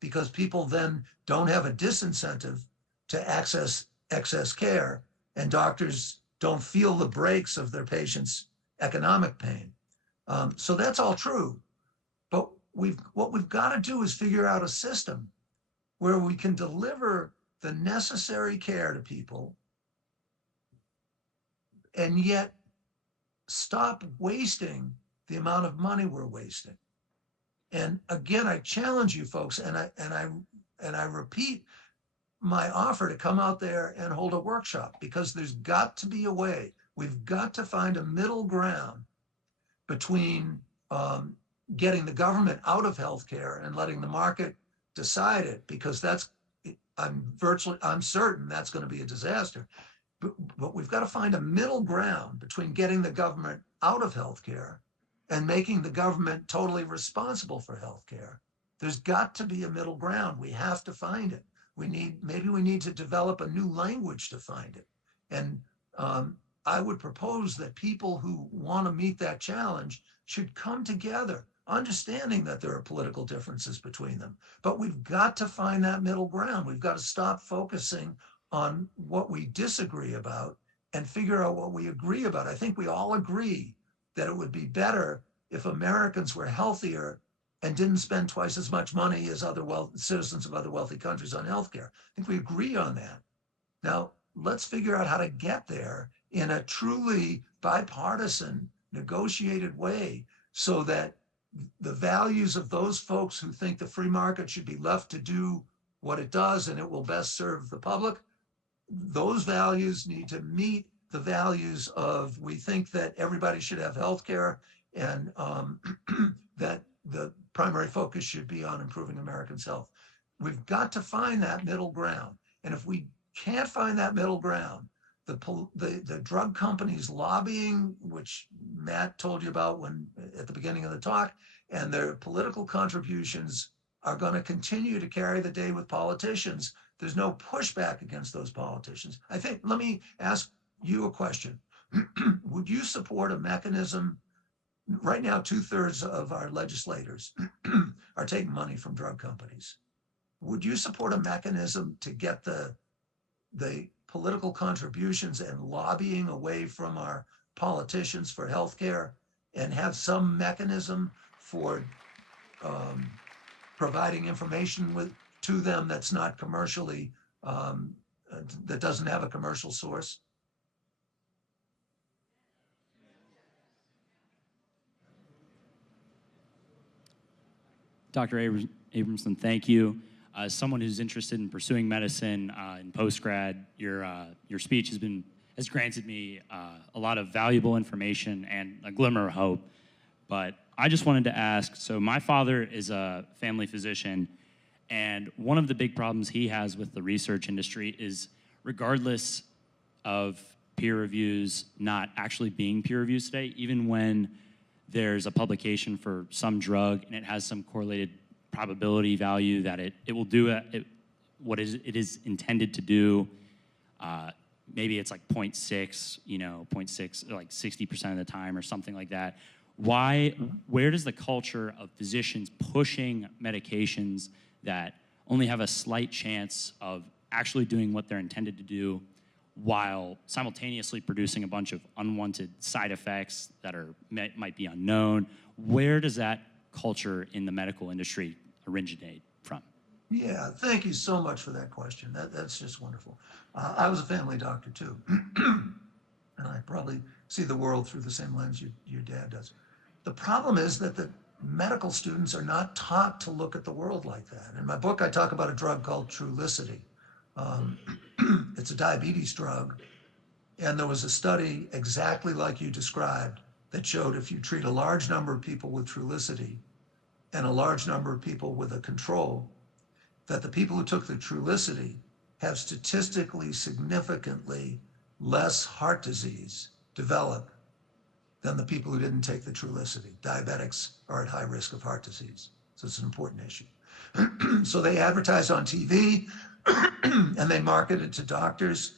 because people then don't have a disincentive to access excess care, and doctors don't feel the brakes of their patients' economic pain. So that's all true. But what we've got to do is figure out a system where we can deliver the necessary care to people and yet stop wasting the amount of money we're wasting. And again, I challenge you folks, and I repeat my offer to come out there and hold a workshop, because there's got to be a way. We've got to find a middle ground between getting the government out of healthcare and letting the market decide it, because I'm certain that's going to be a disaster. But we've got to find a middle ground between getting the government out of healthcare and making the government totally responsible for healthcare. There's got to be a middle ground. We have to find it. Maybe we need to develop a new language to find it. And I would propose that people who want to meet that challenge should come together, understanding that there are political differences between them. But we've got to find that middle ground. We've got to stop focusing on what we disagree about and figure out what we agree about. I think we all agree that it would be better if Americans were healthier and didn't spend twice as much money as citizens of other wealthy countries on healthcare. I think we agree on that. Now, let's figure out how to get there in a truly bipartisan, negotiated way, so that the values of those folks who think the free market should be left to do what it does and it will best serve the public, those values need to meet the values of, we think that everybody should have health care, and that the primary focus should be on improving Americans' health. We've got to find that middle ground. And if we can't find that middle ground, the drug companies lobbying, which Matt told you about at the beginning of the talk, and their political contributions are going to continue to carry the day with politicians. There's no pushback against those politicians. Let me ask you a question. Would you support a mechanism? Right now, 2/3 of our legislators are taking money from drug companies. Would you support a mechanism to get the political contributions and lobbying away from our politicians for healthcare, and have some mechanism for providing information to them that's not commercially, that doesn't have a commercial source? Dr. Abramson, thank you. As someone who's interested in pursuing medicine in post-grad, your speech has granted me a lot of valuable information and a glimmer of hope. But I just wanted to ask, so my father is a family physician, and one of the big problems he has with the research industry is, regardless of peer reviews not actually being peer reviews today, even when there's a publication for some drug and it has some correlated probability value that it will do what it is intended to do, maybe it's like 0.6, 0.6, like 60% of the time or something like that. Where does the culture of physicians pushing medications that only have a slight chance of actually doing what they're intended to do, while simultaneously producing a bunch of unwanted side effects that might be unknown, where does that culture in the medical industry originate from? Yeah, thank you so much for that question. That's just wonderful. I was a family doctor too, and I probably see the world through the same lens your dad does. The problem is that the medical students are not taught to look at the world like that. In my book, I talk about a drug called Trulicity. It's a diabetes drug, and there was a study exactly like you described that showed if you treat a large number of people with Trulicity and a large number of people with a control, that the people who took the Trulicity have statistically significantly less heart disease develop than the people who didn't take the Trulicity. Diabetics are at high risk of heart disease, so it's an important issue. So they advertise on TV and they market it to doctors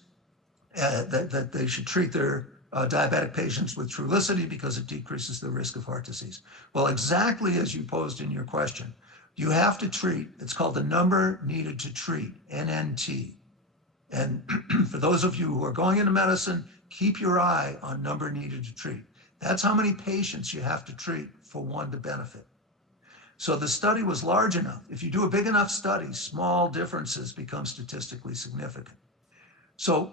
that they should treat their diabetic patients with Trulicity because it decreases the risk of heart disease. Well, exactly as you posed in your question, you have to treat, it's called the number needed to treat, NNT. And for those of you who are going into medicine, keep your eye on number needed to treat. That's how many patients you have to treat for one to benefit. So the study was large enough. If you do a big enough study, small differences become statistically significant. So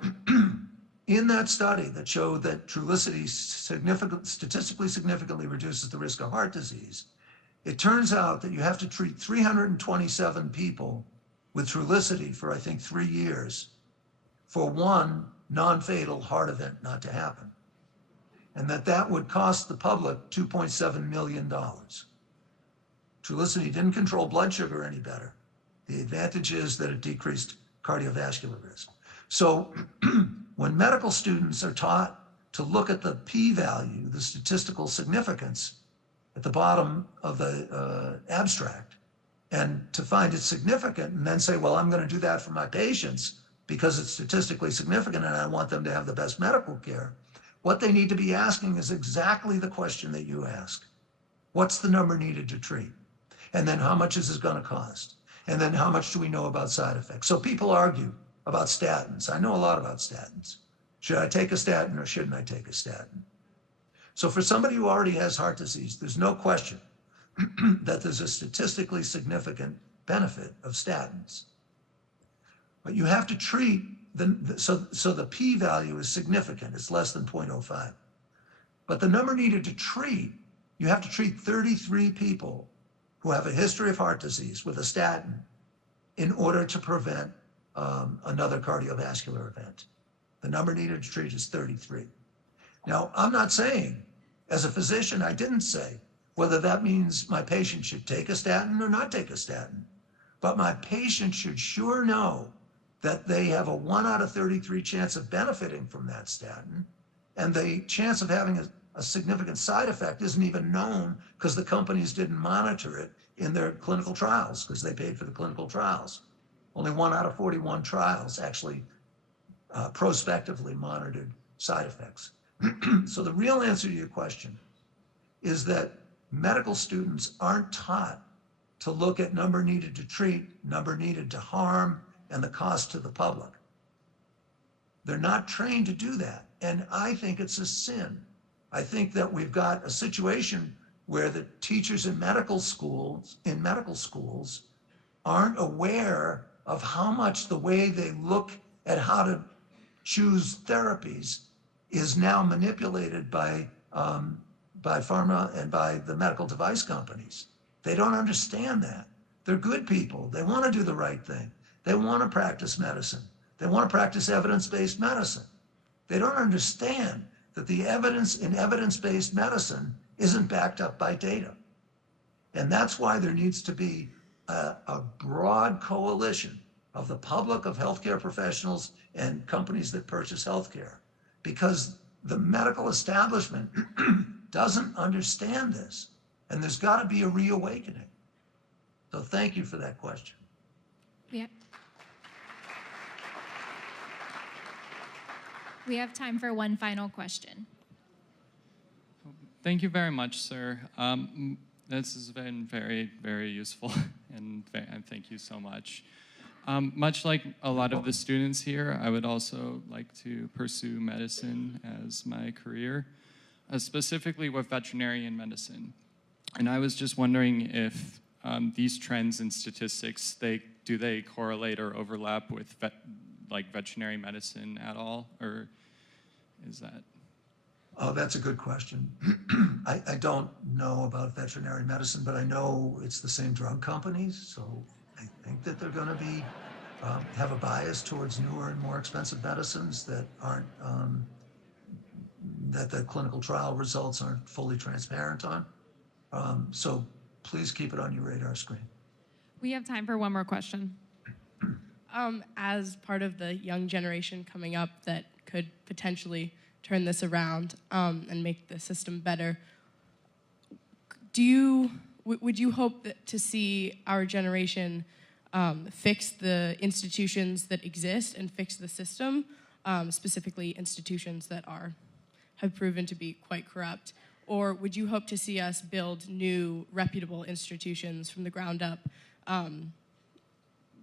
in that study that showed that Trulicity statistically significantly reduces the risk of heart disease, it turns out that you have to treat 327 people with Trulicity for, I think, 3 years for one non-fatal heart event not to happen. And that would cost the public $2.7 million. Trulicity didn't control blood sugar any better. The advantage is that it decreased cardiovascular risk. So when medical students are taught to look at the p-value, the statistical significance at the bottom of the abstract, and to find it significant and then say, well, I'm going to do that for my patients because it's statistically significant and I want them to have the best medical care, what they need to be asking is exactly the question that you ask. What's the number needed to treat? And then how much is this going to cost? And then how much do we know about side effects? So people argue about statins. I know a lot about statins. Should I take a statin or shouldn't I take a statin? So for somebody who already has heart disease, there's no question that there's a statistically significant benefit of statins. But you have to treat, so the p-value is significant. It's less than 0.05. But the number needed to treat, you have to treat 33 people who have a history of heart disease with a statin in order to prevent another cardiovascular event. The number needed to treat is 33. Now, I'm not saying, as a physician, I didn't say whether that means my patient should take a statin or not take a statin. But my patient should sure know that they have a 1 out of 33 chance of benefiting from that statin, and the chance of having a significant side effect isn't even known because the companies didn't monitor it in their clinical trials because they paid for the clinical trials. Only 1 out of 41 trials actually prospectively monitored side effects. So the real answer to your question is that medical students aren't taught to look at number needed to treat, number needed to harm, and the cost to the public. They're not trained to do that. And I think it's a sin. I think that we've got a situation where the teachers in medical schools aren't aware of how much the way they look at how to choose therapies is now manipulated by pharma and by the medical device companies. They don't understand that. They're good people. They want to do the right thing. They want to practice medicine. They want to practice evidence-based medicine. They don't understand that the evidence in evidence-based medicine isn't backed up by data. And that's why there needs to be a broad coalition of the public, of healthcare professionals, and companies that purchase healthcare, because the medical establishment doesn't understand this, and there's got to be a reawakening. So thank you for that question. We have time for one final question. Thank you very much, sir. This has been very, very useful, and thank you so much. Much like a lot of the students here, I would also like to pursue medicine as my career, specifically with veterinarian medicine. And I was just wondering if these trends in statistics, do they correlate or overlap with veterinary medicine at all, or is that? Oh, that's a good question. I don't know about veterinary medicine, but I know it's the same drug companies, so I think that they're going to be have a bias towards newer and more expensive medicines that aren't that the clinical trial results aren't fully transparent on. So please keep it on your radar screen. We have time for one more question. As part of the young generation coming up that could potentially turn this around and make the system better. Would you hope to see our generation fix the institutions that exist and fix the system, specifically institutions that have proven to be quite corrupt? Or would you hope to see us build new, reputable institutions from the ground up,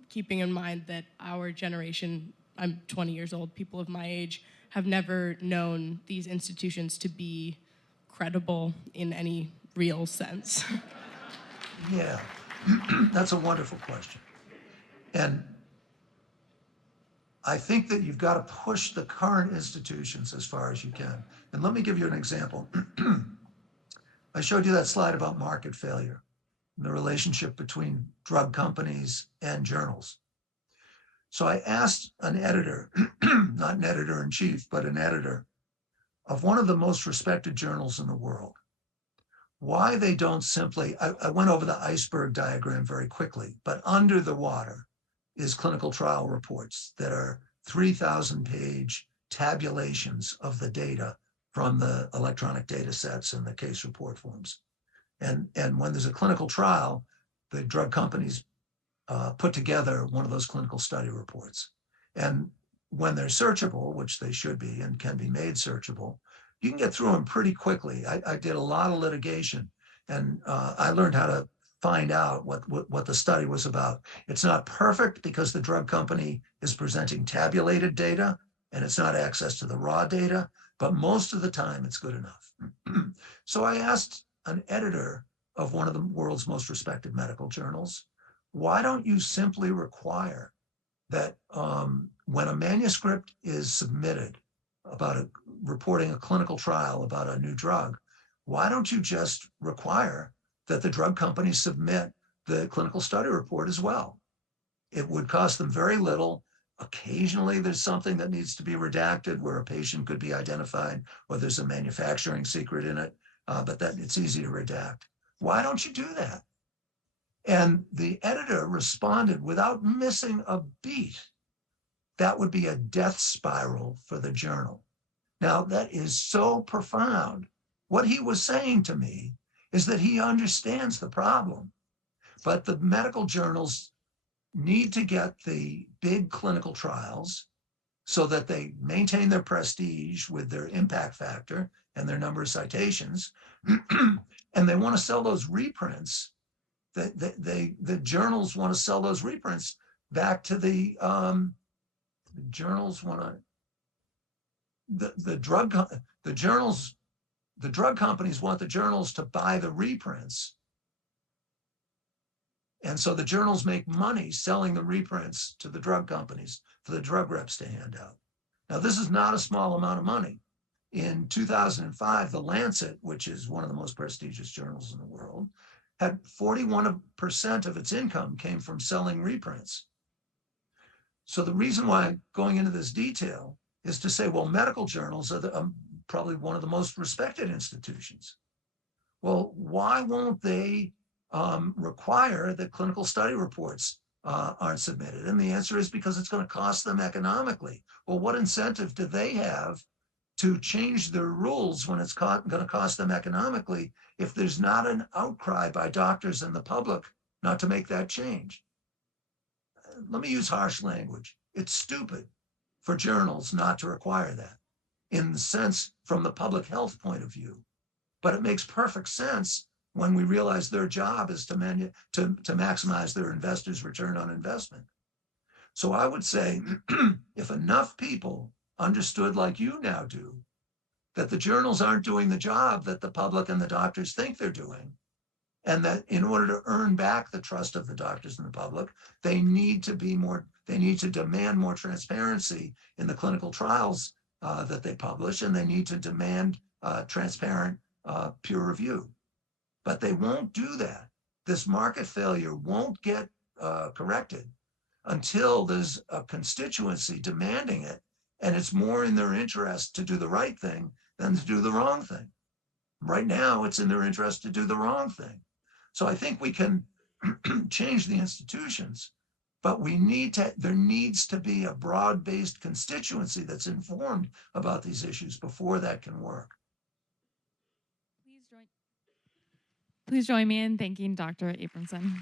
keeping in mind that our generation, I'm 20 years old, people of my age, have never known these institutions to be credible in any real sense? Yeah, that's a wonderful question. And I think that you've got to push the current institutions as far as you can. And let me give you an example. I showed you that slide about market failure and the relationship between drug companies and journals. So I asked an editor, not an editor-in-chief, but an editor of one of the most respected journals in the world, why they don't simply, I went over the iceberg diagram very quickly, but under the water is clinical trial reports that are 3,000-page tabulations of the data from the electronic data sets and the case report forms. And when there's a clinical trial, the drug companies put together one of those clinical study reports. And when they're searchable, which they should be and can be made searchable, you can get through them pretty quickly. I did a lot of litigation, and I learned how to find out what the study was about. It's not perfect because the drug company is presenting tabulated data and it's not access to the raw data, but most of the time it's good enough. So I asked an editor of one of the world's most respected medical journals, why don't you simply require that when a manuscript is submitted about reporting a clinical trial about a new drug, why don't you just require that the drug companies submit the clinical study report as well? It would cost them very little. Occasionally there's something that needs to be redacted where a patient could be identified or there's a manufacturing secret in it, but that it's easy to redact. Why don't you do that? And the editor responded without missing a beat. That would be a death spiral for the journal. Now, that is so profound. What he was saying to me is that he understands the problem, but the medical journals need to get the big clinical trials so that they maintain their prestige with their impact factor and their number of citations, and they want to sell those reprints. The journals want to sell those reprints back to the journals want to, the drug companies want the journals to buy the reprints. And so the journals make money selling the reprints to the drug companies for the drug reps to hand out. Now, this is not a small amount of money. In 2005, The Lancet, which is one of the most prestigious journals in the world, had 41% of its income came from selling reprints. So the reason why I'm going into this detail is to say, well, medical journals are probably one of the most respected institutions. Well, why won't they require that clinical study reports aren't submitted? And the answer is because it's going to cost them economically. Well, what incentive do they have to change their rules when it's going to cost them economically if there's not an outcry by doctors and the public not to make that change? Let me use harsh language. It's stupid for journals not to require that in the sense from the public health point of view. But it makes perfect sense when we realize their job is to maximize their investors' return on investment. So I would say if enough people understood like you now do, that the journals aren't doing the job that the public and the doctors think they're doing, and that in order to earn back the trust of the doctors and the public, they need to demand more transparency in the clinical trials that they publish, and they need to demand transparent peer review. But they won't do that. This market failure won't get corrected until there's a constituency demanding it, and it's more in their interest to do the right thing than to do the wrong thing. Right now, it's in their interest to do the wrong thing. So I think we can change the institutions, But there needs to be a broad-based constituency that's informed about these issues before that can work. Please join me in thanking Dr. Abramson.